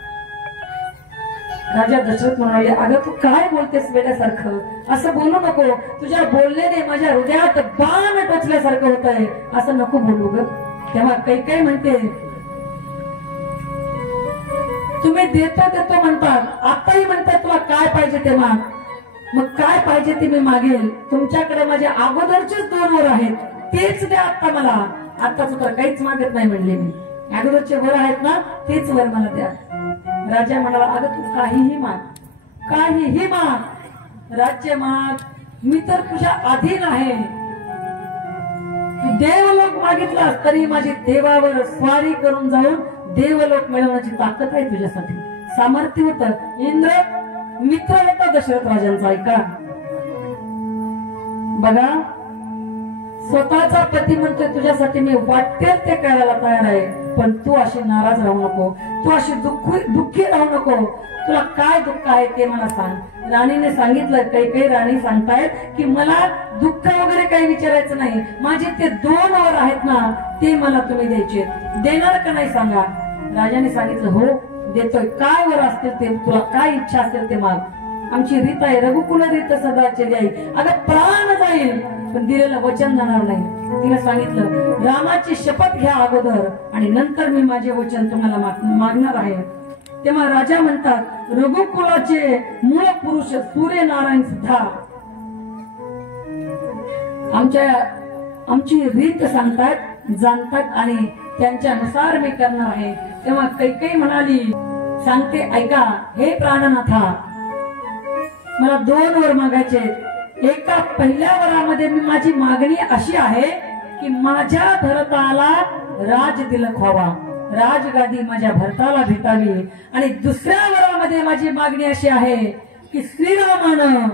राजा दशरथ म्हणाले अगं तू काय बोलतेस वेड्यासारखं, असं बोलू नको. तुझ्या बोलण्याने माझ्या हृदयात बाण टोचल्यासारखं होत आहे, असं नको बोलू ग. तेव्हा कैकेयी म्हणते तुम्ही देतो देतो म्हणतात, आताही म्हणतात तुला काय पाहिजे ते माग. मग काय पाहिजे ते मी मागेल. तुमच्याकडे माझ्या अगोदरचेच 2 वर आहेत, तेच द्या आता मला. आताच तर काहीच मागत नाही म्हणले मी, अगोदरचे वर आहेत ना तेच वर मला द्या. राजा म्हणाला अगं तू काहीही माग, काहीही माग, राज्य माग, मी तर तुझ्या अधीन आहे. देवलोक मागितला तरी माझी देवावर स्वारी करून जाऊन देवलोक मिळवण्याची ताकद आहे तुझ्यासाठी, सामर्थ्य होतं. इंद्र मित्र होता दशरथ राजांचा. ऐका बघा, स्वतःचा पती म्हणतोय तुझ्यासाठी मी वाटेल ते करायला तयार आहे, पण तू अशी नाराज राहू नको, तू अशी दुःखी राहू नको. तुला काय दुःख आहे ते मला सांग. राणीने सांगितलं, कैकेयी राणी सांगतायत की मला दुःख वगैरे काही विचारायचं नाही, माझे ते 2 वर आहेत ना ते मला तुम्ही द्यायचे, देणार का नाही सांगा. राजाने सांगितलं हो देतोय, काय वर असतील ते, तुला काय इच्छा असेल ते माग. आमची रीत आहे, रघुकुल रीत सदाची जाईल. अगं प्राण जाईल पण दिलेलं वचन जाणार नाही. तिने सांगितलं रामाची शपथ घ्या अगोदर आणि नंतर मी माझे वचन तुम्हाला मागणार आहे. तेव्हा राजा म्हणतात रघुकुलाचे मूळ पुरुष सूर्यनारायण सुद्धा आमची रीत सांगतात, जाणतात आणि त्यांच्यानुसार मी करणार आहे. तेव्हा कैकेयी म्हणाली सांगते ऐका हे प्राणनाथा, मला 2 वर मागायचे. एका पहिल्या वरामध्ये मी माझी मागणी अशी आहे की माझ्या भरताला राज तिलक व्हावा, राजगादी माझ्या भरताला भेटावी. आणि दुसऱ्या वरामध्ये माझी मागणी अशी आहे की श्रीरामानं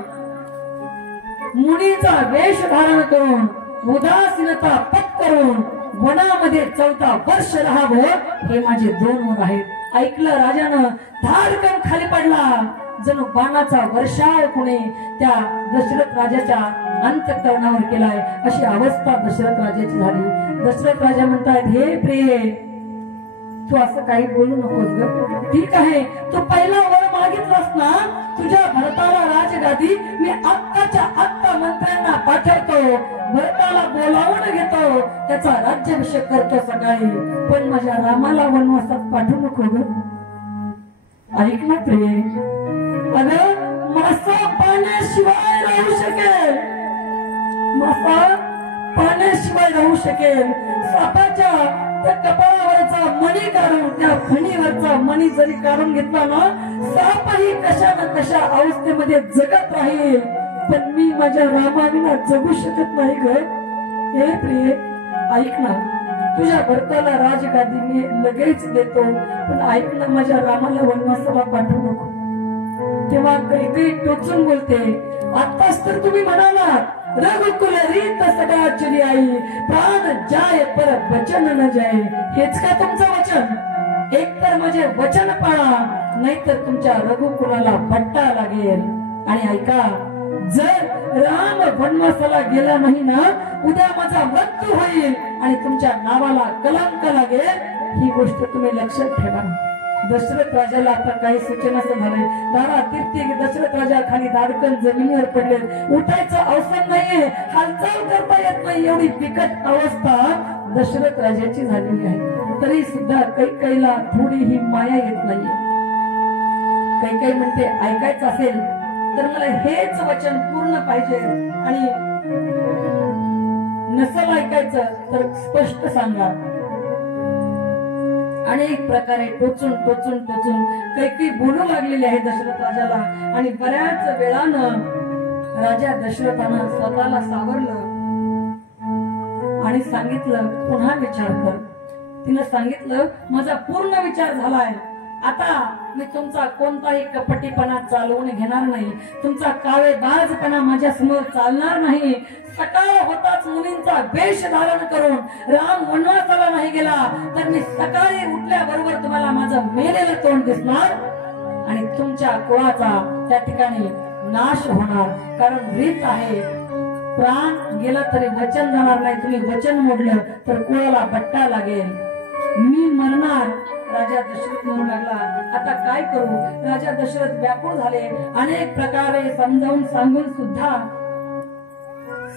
मुनीचा वेश धारण करून उदासीनता पत्करून वनामध्ये 14 वर्ष राहावं, हे माझे 2 वर आहेत. ऐकलं राजानं, धाडकन खाली पडला, जणू बाणाचा वर्षाव कुणी त्या दशरथ राजाच्या अंतःकरणावर केलाय, अशी अवस्था दशरथ राजाची झाली. दशरथ राजा म्हणतात हे प्रिय, तू असं काही बोलू नकोस ग. ठीक आहे, तू पहिला वर मागितलास ना, तुझ्या भरताला राजगादी मी आत्ताच्या आत्ता मंत्र्यांना पाठवतो, भरताला बोलावून घेतो, त्याचा राज्याभिषेक करतो सकाळी. पण माझ्या रामाला वनवासात पाठवू नको ग. ऐक ना प्रिय, अगं मासा पाण्याशिवाय राहू शकेल, मासा पाण्याशिवाय राहू शकेल. सापाच्या त्या कपाळावरचा मणी काढून त्या फणीवरचा मणी जरी काढून घेतला ना, सापही कशा ना कशा अवस्थेमध्ये जगत राहील, पण मी माझ्या रामाविना जगू शकत नाही ग. हे प्रिय ऐक ना, तुझ्या भरताला राजगादी मी लगेच देतो, पण ऐक ना, माझ्या रामाला वनवासाला पाठवू नको. तेव्हा कैकेयी टोचून बोलते, आताच तर तुम्ही म्हणाला रघुकुल रीत सदा चली आई, प्राण जाय पर वचन न जाय. हेच का तुमचं वचन? एक तर माझे वचन पाळा, नाहीतर तुमच्या रघुकुलाला फट्टा लागेल. आणि ऐका, जर राम वनवासाला गेला नाही ना, उद्या माझा मृत्यू होईल आणि तुमच्या नावाला कलंक लागेल. ही गोष्ट तुम्ही लक्षात ठेवा. दशरथ राजाला आता काही सूचनाचं झालंय. दारा तीर्थी दशरथ राजा खाली दाडकन जमिनीवर पडले, उठायचं अवसर नाहीये, हालचाल करता येत नाही, एवढी बिकट अवस्था दशरथ राजाची झालेली आहे. तरी सुद्धा कैकेयीला थोडी ही माया येत नाहीये. कैकेयी म्हणते, ऐकायचं असेल तर मला हेच वचन पूर्ण पाहिजे, आणि नसेल ऐकायचं तर स्पष्ट सांगा. अनेक प्रकारे टोचून टोचून टोचून कैकेयी बोलू लागलेली आहे दशरथ राजाला. आणि बऱ्याच वेळानं राजा दशरथानं स्वतःला सावरलं आणि सांगितलं, पुन्हा विचार कर. तिनं सांगितलं, माझा पूर्ण विचार झालाय, आता मी तुमचा कोणताही कपटीपणा चालवून घेणार नाही, तुमचा काळेबाजपणा माझ्या समोर चालणार नाही. सकाळ होताच मुलींचा वेश धारण करून राम वनवासाला नाही गेला तर मी सकाळी उठल्याबरोबर तुम्हाला माझं मेलेलं तोंड दिसणार आणि तुमच्या कुळाचा त्या ठिकाणी नाश होणार. कारण रीत आहे, प्राण गेला तरी वचन जाणार नाही. तुम्ही वचन मोडलं तर कुळाला बट्टा लागेल. मी मरणार. राजा दशरथ म्हणू लागला, आता काय करू? राजा दशरथ व्याकुळ झाले. अनेक प्रकारे समजावून सांगून सुद्धा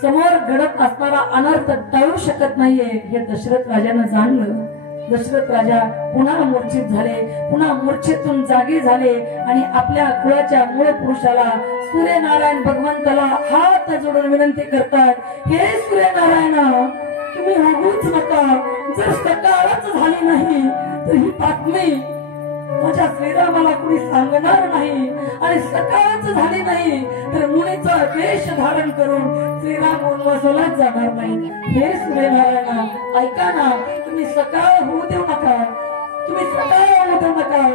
समोर घडत असणारा अनर्थ टाळू शकत नाहीये हे दशरथ राजानं जाणलं. दशरथ राजा पुन्हा मूर्छित झाले, पुन्हा मूर्छेतून जागे झाले आणि आपल्या कुळाच्या मूळ पुरुषाला सूर्यनारायण भगवंताला हात जोडून विनंती करतात, हे सूर्यनारायण, तुम्ही होऊच नका. जर सकाळच झाली नाही तर ही बातमी माझ्या श्रीरामाला कुणी सांगणार नाही, आणि सकाळच झाली नाही तर मुनीचा वेश धारण करून श्रीराम वनवासाला जाणार नाही. हे सूर्यनारायण, ऐका ना, तुम्ही सकाळ होऊ देऊ नका, तुम्ही सकाळ होऊ देऊ नका.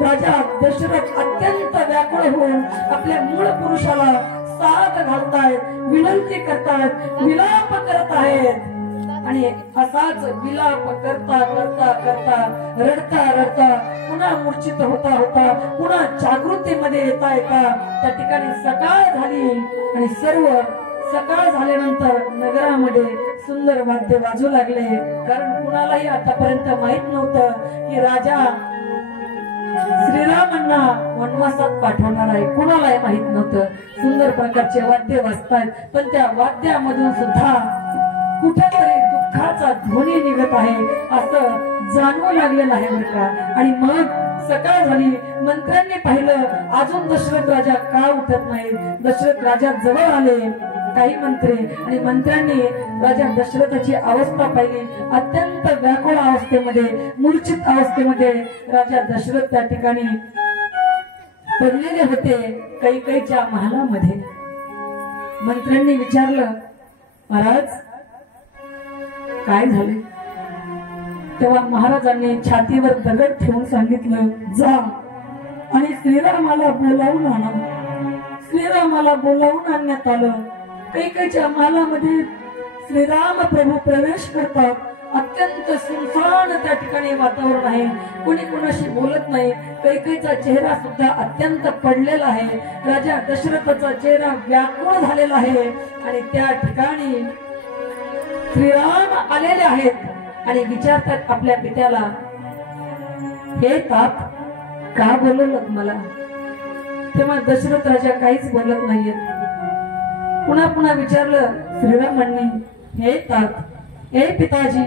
राजा दशरथ अत्यंत व्याकुळ होऊन आपल्या मूळ पुरुषाला साथ घालतायत, विनंती करतायत, विलाप करत आहेत. आणि असाच विलाप करता करता करता रडता रडता पुन्हा मूर्छित होता होता पुन्हा जागृतीमध्ये येता येता त्या ठिकाणी सकाळ झाली. आणि सर्व सकाळ झाल्यानंतर नगरामध्ये सुंदर वाद्य वाजू लागले. कारण कुणालाही आतापर्यंत माहित नव्हतं की राजा श्रीरामांना वनवासात पाठवणार आहे. कुणालाही माहित नव्हतं. सुंदर प्रकारचे वाद्य वाजतात, पण त्या वाद्यामधून सुद्धा कुठेतरी दुःखाचा ध्वनी निघत आहे असं जाणवू लागलेलं आहे बरं का. आणि मग सकाळ झाली. मंत्र्यांनी पाहिलं, अजून दशरथ राजा का उठत नाही. दशरथ राजा जवळ आले काही मंत्री, आणि मंत्र्यांनी राजा दशरथाची अवस्था पाहिली. अत्यंत व्याकुळ अवस्थेमध्ये, मूर्छित अवस्थेमध्ये राजा दशरथ त्या ठिकाणी पडलेले होते कैकेयीच्या महालामध्ये. मंत्र्यांनी विचारलं, महाराज काय झाले? तेव्हा महाराजांनी छातीवर दगड ठेवून सांगितलं, जा आणि श्रीरामाला बोलावून आणा. श्रीरामाला बोलावून आणण्यात आलं. कैकेयीच्या महालामध्ये श्रीराम प्रभू प्रवेश करतात. अत्यंत सुनसान त्या ठिकाणी वातावरण आहे. कोणी कोणाशी बोलत नाही. कैकेयीचा चेहरा सुद्धा अत्यंत पडलेला आहे. राजा दशरथाचा चेहरा व्याकुळ झालेला आहे. आणि त्या ठिकाणी श्रीराम आलेले आहेत आणि विचारतात आपल्या पित्याला, हे तात का बोलवलं मला? तेव्हा दशरथ राजा काहीच बोलत नाहीयेत. पुन्हा पुन्हा विचारलं श्रीरामांनी, हे तात, हे पिताजी,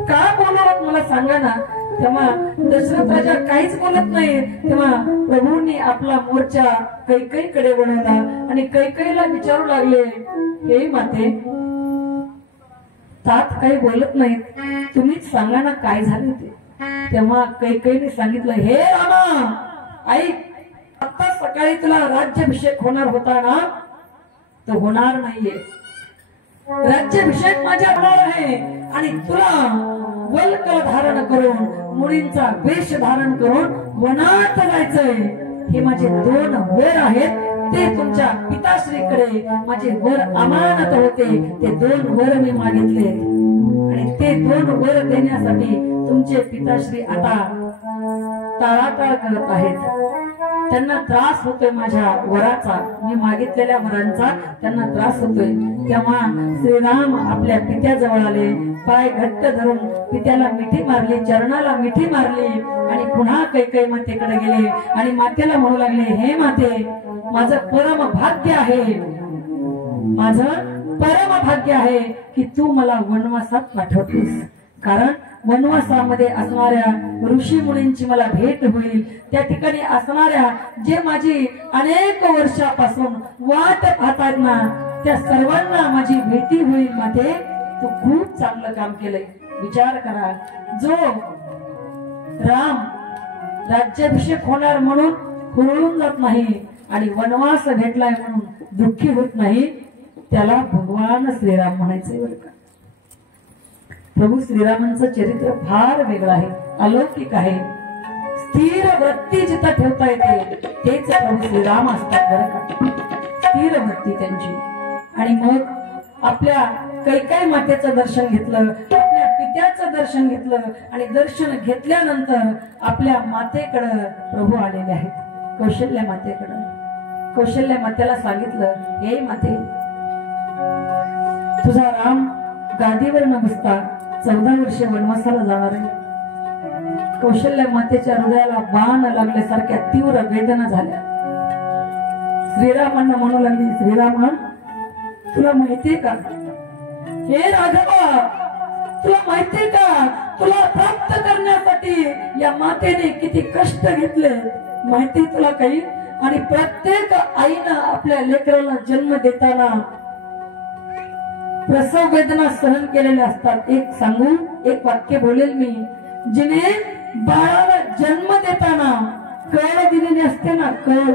का बोलवलं मला सांगा ना. तेव्हा दशरथ राजा काहीच बोलत नाही. तेव्हा प्रभूंनी आपला मोर्चा कैकेयीकडे वळवला आणि कैकेयीला विचारू लागले, हे माते, तात काही बोलत नाहीत, तुम्हीच सांगा ना काय झाले ते. तेव्हा कैकेयीने सांगितलं, हे रामा ऐक, आता सकाळी तुला राज्याभिषेक होणार होता ना, तो होणार नाहीये. राज्याभिषेक माझ्या होणार आहे आणि तुला वल्कल धारण करून, मुलींचा वेश धारण करून वनात जायचंय. हे माझे 2 वर आहेत, ते तुमच्या पिताश्रीकडे माझे वर अमानत होते. ते 2 वर मी मागितले आणि ते 2 वर देण्यासाठी तुमचे पिताश्री आता टाळाटाळ करत आहेत. त्यांना त्रास होतोय माझ्या वराचा, मी मागितलेल्या वरांचा त्यांना त्रास होतोय. तेव्हा श्रीराम आपल्या पित्याजवळ आले, पाय घट्ट धरून पित्याला मिठी मारली, चरणाला मिठी मारली आणि पुन्हा कैकेयी मातेकडे गेले आणि मातेला म्हणू लागले, हे माते, माझं परम भाग्य आहे, माझं परम भाग्य आहे की तू मला वनवासात पाठवतेस. कारण वनवासामध्ये असणाऱ्या ऋषी मुनींची मला भेट होईल. त्या ठिकाणी असणाऱ्या जे माझी अनेक वर्षापासून वाट पाहतात ना, त्या सर्वांना माझी भेटी होईल. माते, तू खूप चांगलं काम केलंय. विचार करा, जो राम राज्याभिषेक होणार म्हणून हुरळून जात नाही आणि वनवास भेटलाय म्हणून दुःखी होत नाही, त्याला भगवान श्रीराम म्हणायचे. बरं का, प्रभू श्रीरामांचं चरित्र फार वेगळं आहे, अलौकिक आहे. स्थिर वृत्ती जिथं ठेवता येते तेच प्रभू श्रीराम असतात. बरं का, स्थिर वृत्ती त्यांची. आणि मग आपल्या कैकेयी मातेचं दर्शन घेतलं, आपल्या पित्याचं दर्शन घेतलं आणि दर्शन घेतल्यानंतर आपल्या मातेकडं प्रभू आलेले आहेत, कौशल्या मातेकडं. कौशल्या मातेला सांगितलं, हे माते, तुझा राम गादीवर न बसता 14 वर्षे वनवासाला जाणार आहे. कौशल्या मातेच्या हृदयाला बाण लागल्यासारख्या तीव्र वेदना झाल्या. श्रीरामांना म्हणू लागली, श्रीरामा, तुला माहितीये का, हे राघवा, तुला माहितीये का, तुला प्राप्त करण्यासाठी या मातेने किती कष्ट घेतले माहिती तुला काही. आणि प्रत्येक आईनं आपल्या लेकराला जन्म देताना प्रसव वेदना सहन केलेल्या असतात. एक सांगू, एक वाक्य बोलेल मी. जिने बाळाला जन्म देताना कळ दिलेली असते ना, कळ,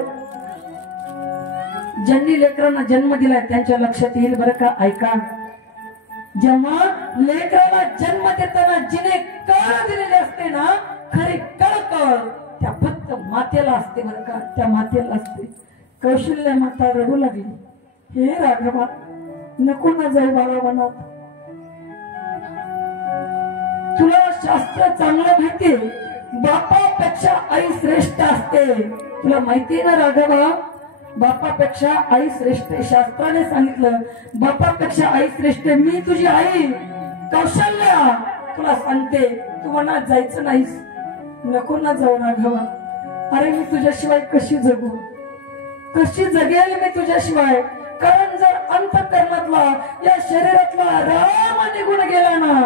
ज्यांनी लेकरांना जन्म दिलाय त्यांच्या लक्षात येईल. बरं का, ऐका. जेव्हा लेकराला जन्म देताना जिने कळ दिलेली असते ना, खरी कळ त्या फक्त मातेला असते. बरं का, त्या मातेला असते. कौशल्या माता रडू लागली, हे राघवा, नको ना जाऊ बाळा वनात. तुला शास्त्र चांगलं माहितीये, बापापेक्षा आई श्रेष्ठ असते. तुला माहितीये ना राघवा, बापापेक्षा आई श्रेष्ठ. शास्त्राने सांगितलं, बापापेक्षा आई श्रेष्ठ. मी तुझी आई कौशल्या तुला सांगते, तू वनात जायचं नाहीस. नको ना जाऊ राघवा. अरे मी तुझ्याशिवाय कशी जगू, कशी जगेल मी तुझ्याशिवाय. कारण जर अंतःकरणातला, या शरीरातला राम निघून गेला ना,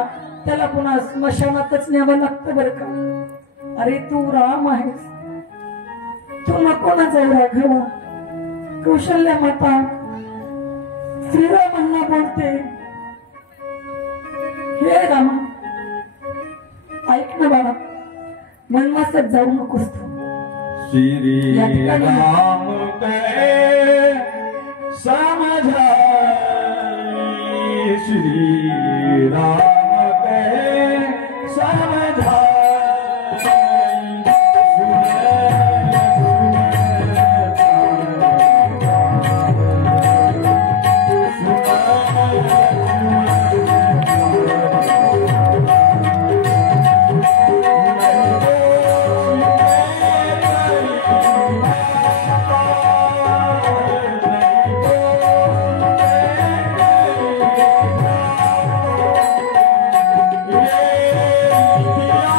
त्याला पुन्हा स्मशानातच न्यावं लागतं. बरं का, अरे तू राम आहेस, तू नको ना जाऊ राघवा. कौशल्या माता श्रीरामांना बोलते, हे रामा, ऐक ना बाळा, वनवासात जाऊ नकोस तू. श्री राम ते समझाई, श्री राम ते समझाई. Yeah.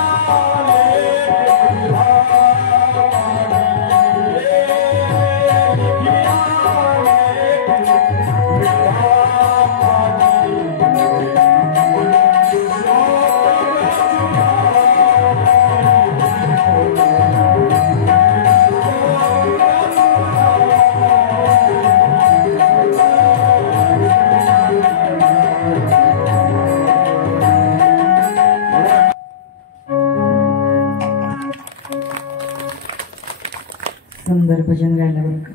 सुंदर भजन गायला बरं का.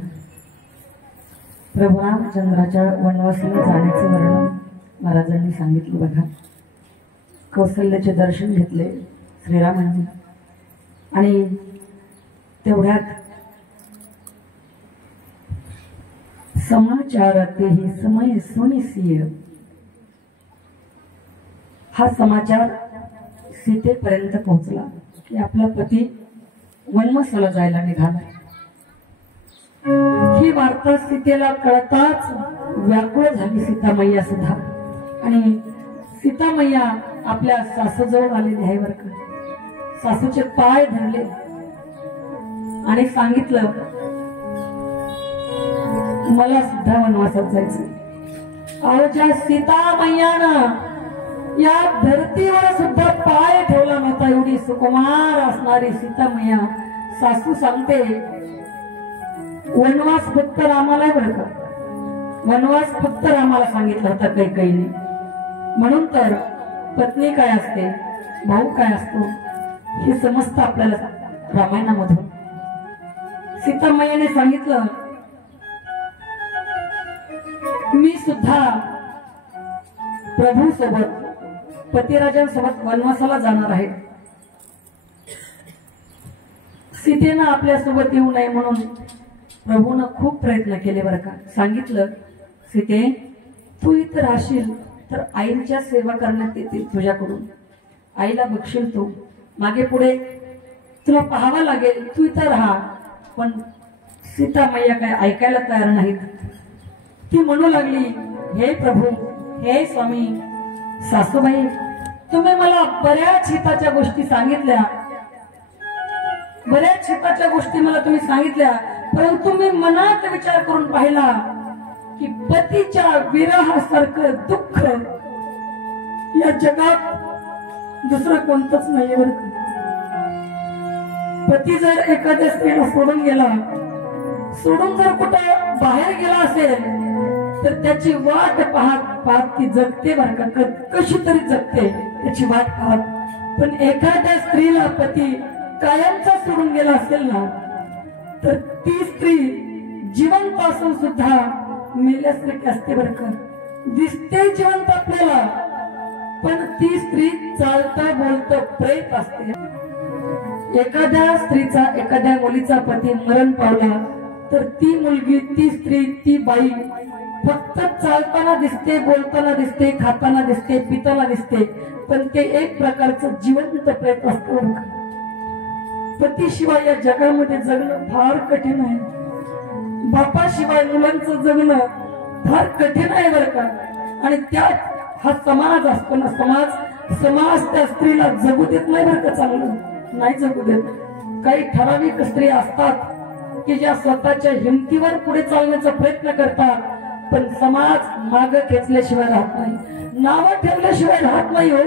प्रभू रामचंद्राच्या वनवासाला जाण्याचं वर्णन महाराजांनी सांगितलं बघा. कौशल्याचे दर्शन घेतले श्रीरामांनी आणि तेवढ्यात समाचाराते ही समय सुनिसिय हा समाचार सीतेपर्यंत पोहोचला की आपला पती वनवासाला जायला निघाला. ही वार्ता सीतेला कळताच व्याकुळ झाली सीतामय्या सुद्धा. आणि सीतामय्या आपल्या सासूजवळ आलेली आहे बरं का. सासूचे पाय धरले आणि सांगितलं मला सुद्धा वनवासात जायचं. अहो ज्या सीतामय्यानं या धरतीवर सुद्धा पाय ठेवला नव्हता एवढी सुकुमार असणारी सीतामय्या सासू सांगते वनवास फक्त रामाला बरं का. वनवास फक्त रामाला सांगितलं होता कैकेयीने. म्हणून तर पत्नी काय असते भाऊ काय असतो हे समजतं आपल्याला रामायणामधून. सीतामय्याने सांगितलं मी सुद्धा प्रभू सोबत पतिराजांसोबत वनवासाला जाणार आहे. सीतेनं आपल्यासोबत येऊ नये म्हणून प्रभूनं खूप प्रयत्न केले बरं का. सांगितलं सीते तू इथं राहशील तर आईच्या सेवा करण्यात येतील तुझ्याकडून. आईला बघशील तू मागे पुढे तुला पाहावं लागेल तू इथं राहा. पण सीतामय्या काय ऐकायला तयार नाहीत. ती म्हणू लागली हे प्रभू हे स्वामी सासूबाई तुम्ही मला बऱ्याच हिताच्या गोष्टी सांगितल्या. बऱ्याच हिताच्या गोष्टी मला तुम्ही सांगितल्या. परंतु मी मनात विचार करून पाहिला की पतीच्या विरहासारखं दुःख या जगात दुसरं कोणतंच नाहीये बरं का. पती जर एखाद्या स्त्रीला सोडून गेला सोडून जर कुठं बाहेर गेला असेल तर त्याची वाट पाहत पाहत ती जगते बरं का. कशी तरी जगते त्याची वाट पाहत. पण एखाद्या स्त्रीला पती कायमचा सोडून गेला असेल ना तर ती स्त्री जिवंत असून सुद्धा मेल्यासारखी असते बरं का. दिसते जिवंत आपल्याला पण ती स्त्री चालता बोलता प्रेत असते. एखाद्या स्त्रीचा एखाद्या मुलीचा पती मरण पावला तर ती मुलगी ती स्त्री ती बाई फक्त चालताना दिसते बोलताना दिसते खाताना दिसते पिताना दिसते पण ते एक प्रकारचं जिवंत प्रेत असतं. पतीशिवाय या जगामध्ये जगणं फार कठीण आहे. बापाशिवाय मुलांचं जगणं फार कठीण आहे बरं का. आणि त्यात हा समाज असतो ना समाज त्या स्त्रीला जगू देत नाही बरं का. चांगलं नाही जगू देत. काही ठराविक स्त्री असतात की ज्या स्वतःच्या हिमतीवर पुढे चालण्याचा प्रयत्न करतात पण समाज माग खेचल्याशिवाय राहत नाही. नावं ठेवल्याशिवाय राहत नाही हो.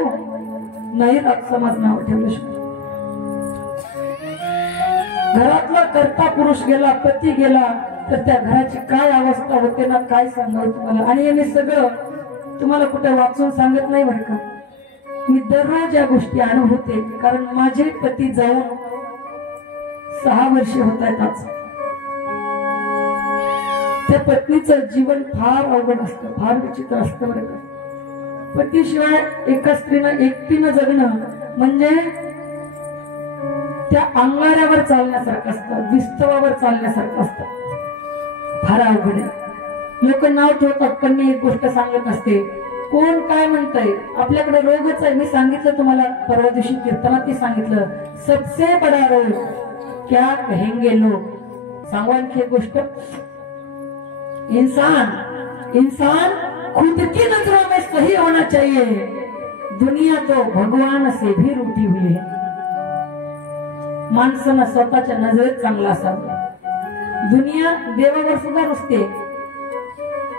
नाही राहत समाज नावं ठेवल्याशिवाय. घरातला कर्ता पुरुष गेला पती गेला तर त्या घराची काय अवस्था होते ना काय सांगावं तुम्हाला. आणि हे सगळं तुम्हाला कुठे वाचून सांगत नाही बरं का. मी दररोज या गोष्टी अनुभवते कारण माझे पती जाऊन 6 वर्षे होत आहेत आज. त्या पत्नीचं जीवन फार अवघड असतं फार विचित्र असतं बरं का. पतीशिवाय एका स्त्रीनं एकटीनं जगणं म्हणजे त्या अंगाऱ्यावर चालण्यासारखं असतं विस्तवावर चालण्यासारखं असतं. फार अवघड आहे. लोक नाव ठेवतात पण मी एक गोष्ट सांगत असते कोण काय म्हणतंय आपल्याकडे रोगच आहे. मी सांगितलं तुम्हाला परवा दिवशी कीर्तनात सांगितलं सबसे बडा रोग क्या कहेंगे लोग. सांगू आणखी एक गोष्ट. इंसान खुद की नजरों में सही होना चाहिए. दुनिया तो भगवान से भी रूठी हुई है. माणसानं स्वतःच्या नजरेत चांगला असावं. दुनिया देवावर सुद्धा रुसते.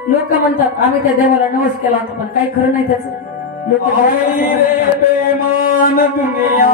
लोक म्हणतात आम्ही त्या देवाला नवस केला होता पण काही खरं नाही त्याचं. लोक बेमान दुनिया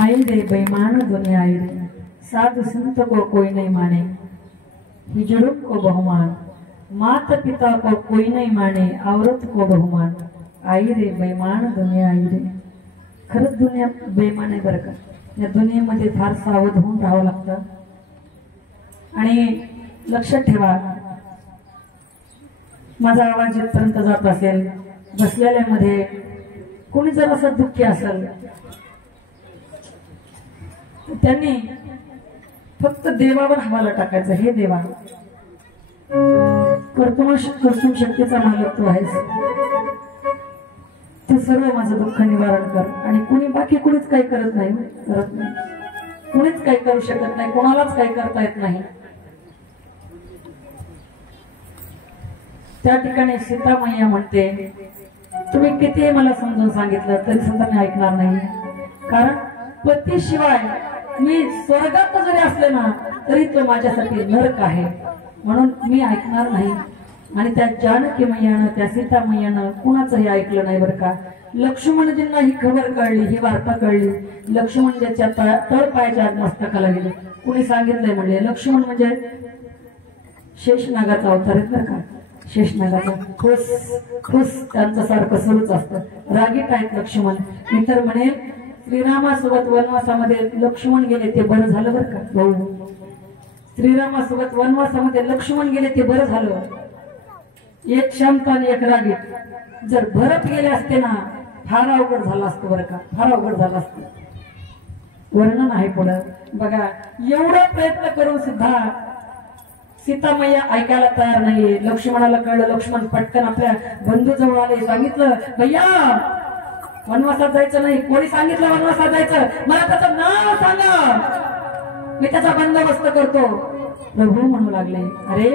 आई रे बेईमान दुनिया आई रे, साधु संत को कोई नहीं माने, हिजड़ों को बहुमान, माता पिता को कोई नहीं माने, औरत को बहुमान. आई रे बेईमान दुनिया आई रे. खरंच दुनिया बेईमान आहे बरं का. या दुनियेमध्ये फार सावध होऊन राहावं लागतं. आणि लक्षात ठेवा, माझा आवाज जिथपर्यंत जात असेल, बसलेल्यामध्ये कोणी जर असं दुःखी असेल, त्यांनी फक्त देवावर हवाला टाकायचं. हे देवा, कर्तुम शक्तीचा मालक तू आहेस, तू सर्व माझं दुःख निवारण कर. आणि कुणी बाकी कुणीच काही करत नाही, कुणीच काही करू शकत नाही, कोणालाच काही करता येत नाही. त्या ठिकाणी सीता मैया म्हणते, तुम्ही किती मला समजून सांगितलं तरी सुद्धा मी ऐकणार नाही. कारण पतीशिवाय मी स्वर्गात जरी असले ना तरी तो माझ्यासाठी नरक आहे, म्हणून मी ऐकणार नाही. आणि त्या जानकी मैयानं, त्या सीता मैयानं कुणाचंही ऐकलं नाही बरं का. लक्ष्मणजींना ही खबर कळली, ही वार्ता कळली. लक्ष्मणजीच्या तळपायाच्या मस्तकाला गेले. कुणी सांगितलंय म्हणले, लक्ष्मण म्हणजे शेषनागाचा अवतार आहेत बरं का. शेषनागाचा खुस त्यांचं सारखं सुरूच असतं. रागीट आहेत लक्ष्मण. मी तर म्हणेल श्रीरामासोबत वनवासामध्ये लक्ष्मण गेले ते बरं झालं बरं का भाऊ. श्रीरामासोबत वनवासामध्ये लक्ष्मण गेले ते बरं झालं. एक शांत आणि एक रागीट. जर भरत गेले असते ना फार अवघड झालं असतं बरं का, फार अवघड झालं असतं. वर्णन आहे पुढं बघा. एवढा प्रयत्न करून सुद्धा सीता मैया ऐकायला तयार नाहीये. लक्ष्मणाला कळलं. लक्ष्मण पटकन आपल्या बंधू जवळ आले. सांगितलं, भैया वनवासात जायचं नाही. कोणी सांगितलं वनवासात जायचं? मला त्याचं नाव सांगा, मी त्याचा बंदोबस्त करतो. प्रभू म्हणू लागले, अरे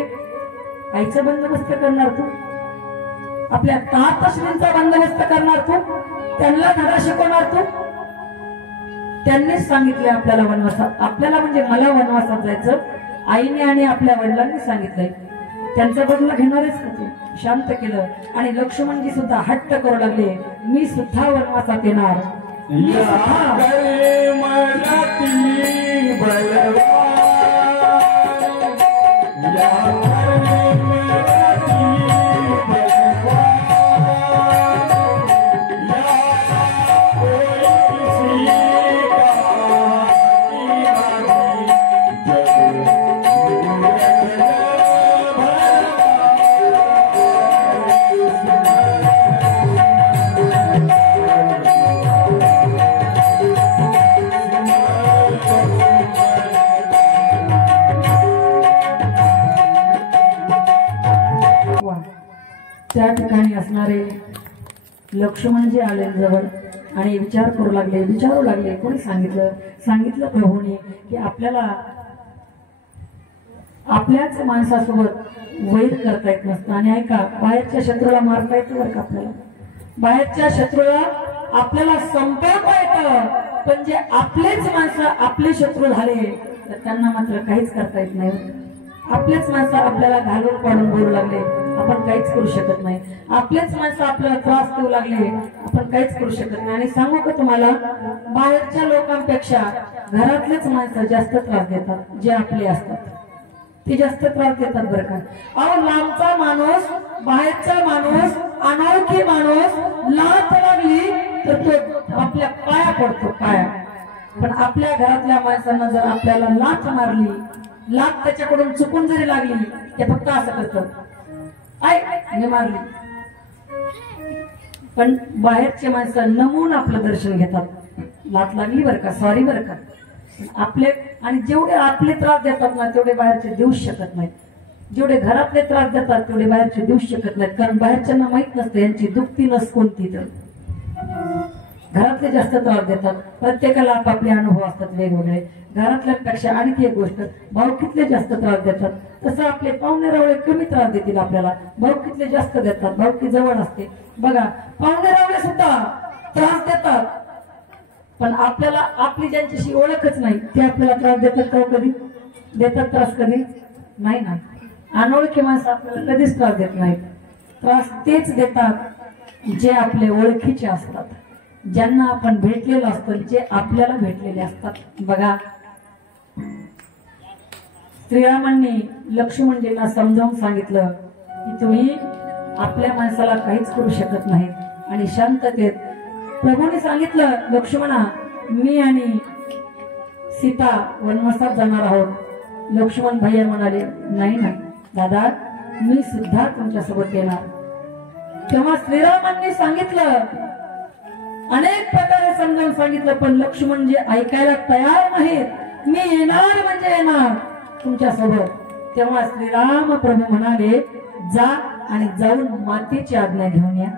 आईचा बंदोबस्त करणार तू? आपल्या तातश्रींचा बंदोबस्त करणार तू? त्यांना धडा शिकवणार तू? त्यांनीच सांगितले आपल्याला वनवासात, आपल्याला म्हणजे मला वनवासात जायचं. आईने आणि आपल्या वडिलांनी सांगितलंय. त्यांचा बदला घेणारच का तू? शांत केलं. आणि लक्ष्मणजी सुद्धा हट्ट करू लागले, मी सुद्धा वनवासात येणार. त्या ठिकाणी असणारे लक्ष्मणजी आले जवळ आणि विचारू लागले. कोणी सांगितलं प्रभूने की आपल्याला आपल्याच माणसासोबत वैर करता येत नसतं. आणि ऐका, बाहेरच्या शत्रूला मारता येतं बरं का आपल्याला. बाहेरच्या शत्रूला आपल्याला संपवता येतं, पण जे आपलेच माणसं आपले शत्रू झाले तर त्यांना मात्र काहीच करता येत नाही. आपलेच माणसं आपल्याला घालून पाडून बोलू लागले, आपण काहीच करू शकत नाही. आपलेच माणसं आपल्याला त्रास देऊ लागले, आपण काहीच करू शकत नाही. आणि सांगू का तुम्हाला, बाहेरच्या लोकांपेक्षा घरातलेच माणसं जास्त त्रास देतात. जे आपले असतात ते जास्त त्रास देतात बरं का. अहो, लांबचा माणूस, बाहेरचा माणूस, अनोळखी माणूस लाथ लागली तर तो आपल्या पाया पडतो, पाया. पण आपल्या घरातल्या माणसांना जर आपल्याला लाथ मारली, लाथ त्याच्याकडून चुकून जरी लागली, ते फक्त असं करतात, मी मारली. पण बाहेरचे माणसं नमून आपलं दर्शन घेतात. लाथ लागली बरं का, सॉरी बरं का. आपले आणि जेवढे आपले त्रास देतात ना तेवढे बाहेरचे देऊच शकत नाहीत. जेवढे घरातले त्रास देतात तेवढे बाहेरचे देऊच शकत नाहीत. कारण बाहेरच्यांना माहित नसतं यांची दुखती नस कोणती. तर घरातले जास्त त्रास देतात. प्रत्येकाला आपापले अनुभव असतात वेगवेगळे. घरातल्यांपेक्षा आणखी एक गोष्ट, भावकीतले जास्त त्रास देतात. तसं आपले पाहुणे रावळे कमी त्रास देतील आपल्याला, भावकीतले जास्त देतात. भावकी जवळ असते बघा. पाहुणे रावळे सुद्धा त्रास देतात, पण आपल्याला आपली ज्यांच्याशी ओळखच नाही ते आपल्याला त्रास देतात का? कधी देतात त्रास? कधी नाही ना. अनोळखी माणसं आपल्याला कधीच त्रास देत नाहीत. त्रास तेच देतात जे आपले ओळखीचे असतात. ज्यांना आपण भेटलेलो असतो, जे आपल्याला भेटलेले असतात. बघा, श्रीरामांनी लक्ष्मणजींना समजावून सांगितलं की तुम्ही आपल्या माणसाला काहीच करू शकत नाहीत आणि शांततेत प्रभूने सांगितलं, लक्ष्मणा मी आणि सीता वनवासात जाणार आहोत. लक्ष्मण भैया म्हणाले, नाही ना दादा, मी सुद्धा तुमच्यासोबत येणार. तेव्हा श्रीरामांनी सांगितलं, अनेक प्रकारे समजावून सांगितलं, पण लक्ष्मण जे ऐकायला तयार नाहीत. मी येणार म्हणजे येणार तुमच्यासोबत. तेव्हा श्रीराम प्रभू म्हणाले, जा आणि जाऊन मातेची आज्ञा घेऊन या.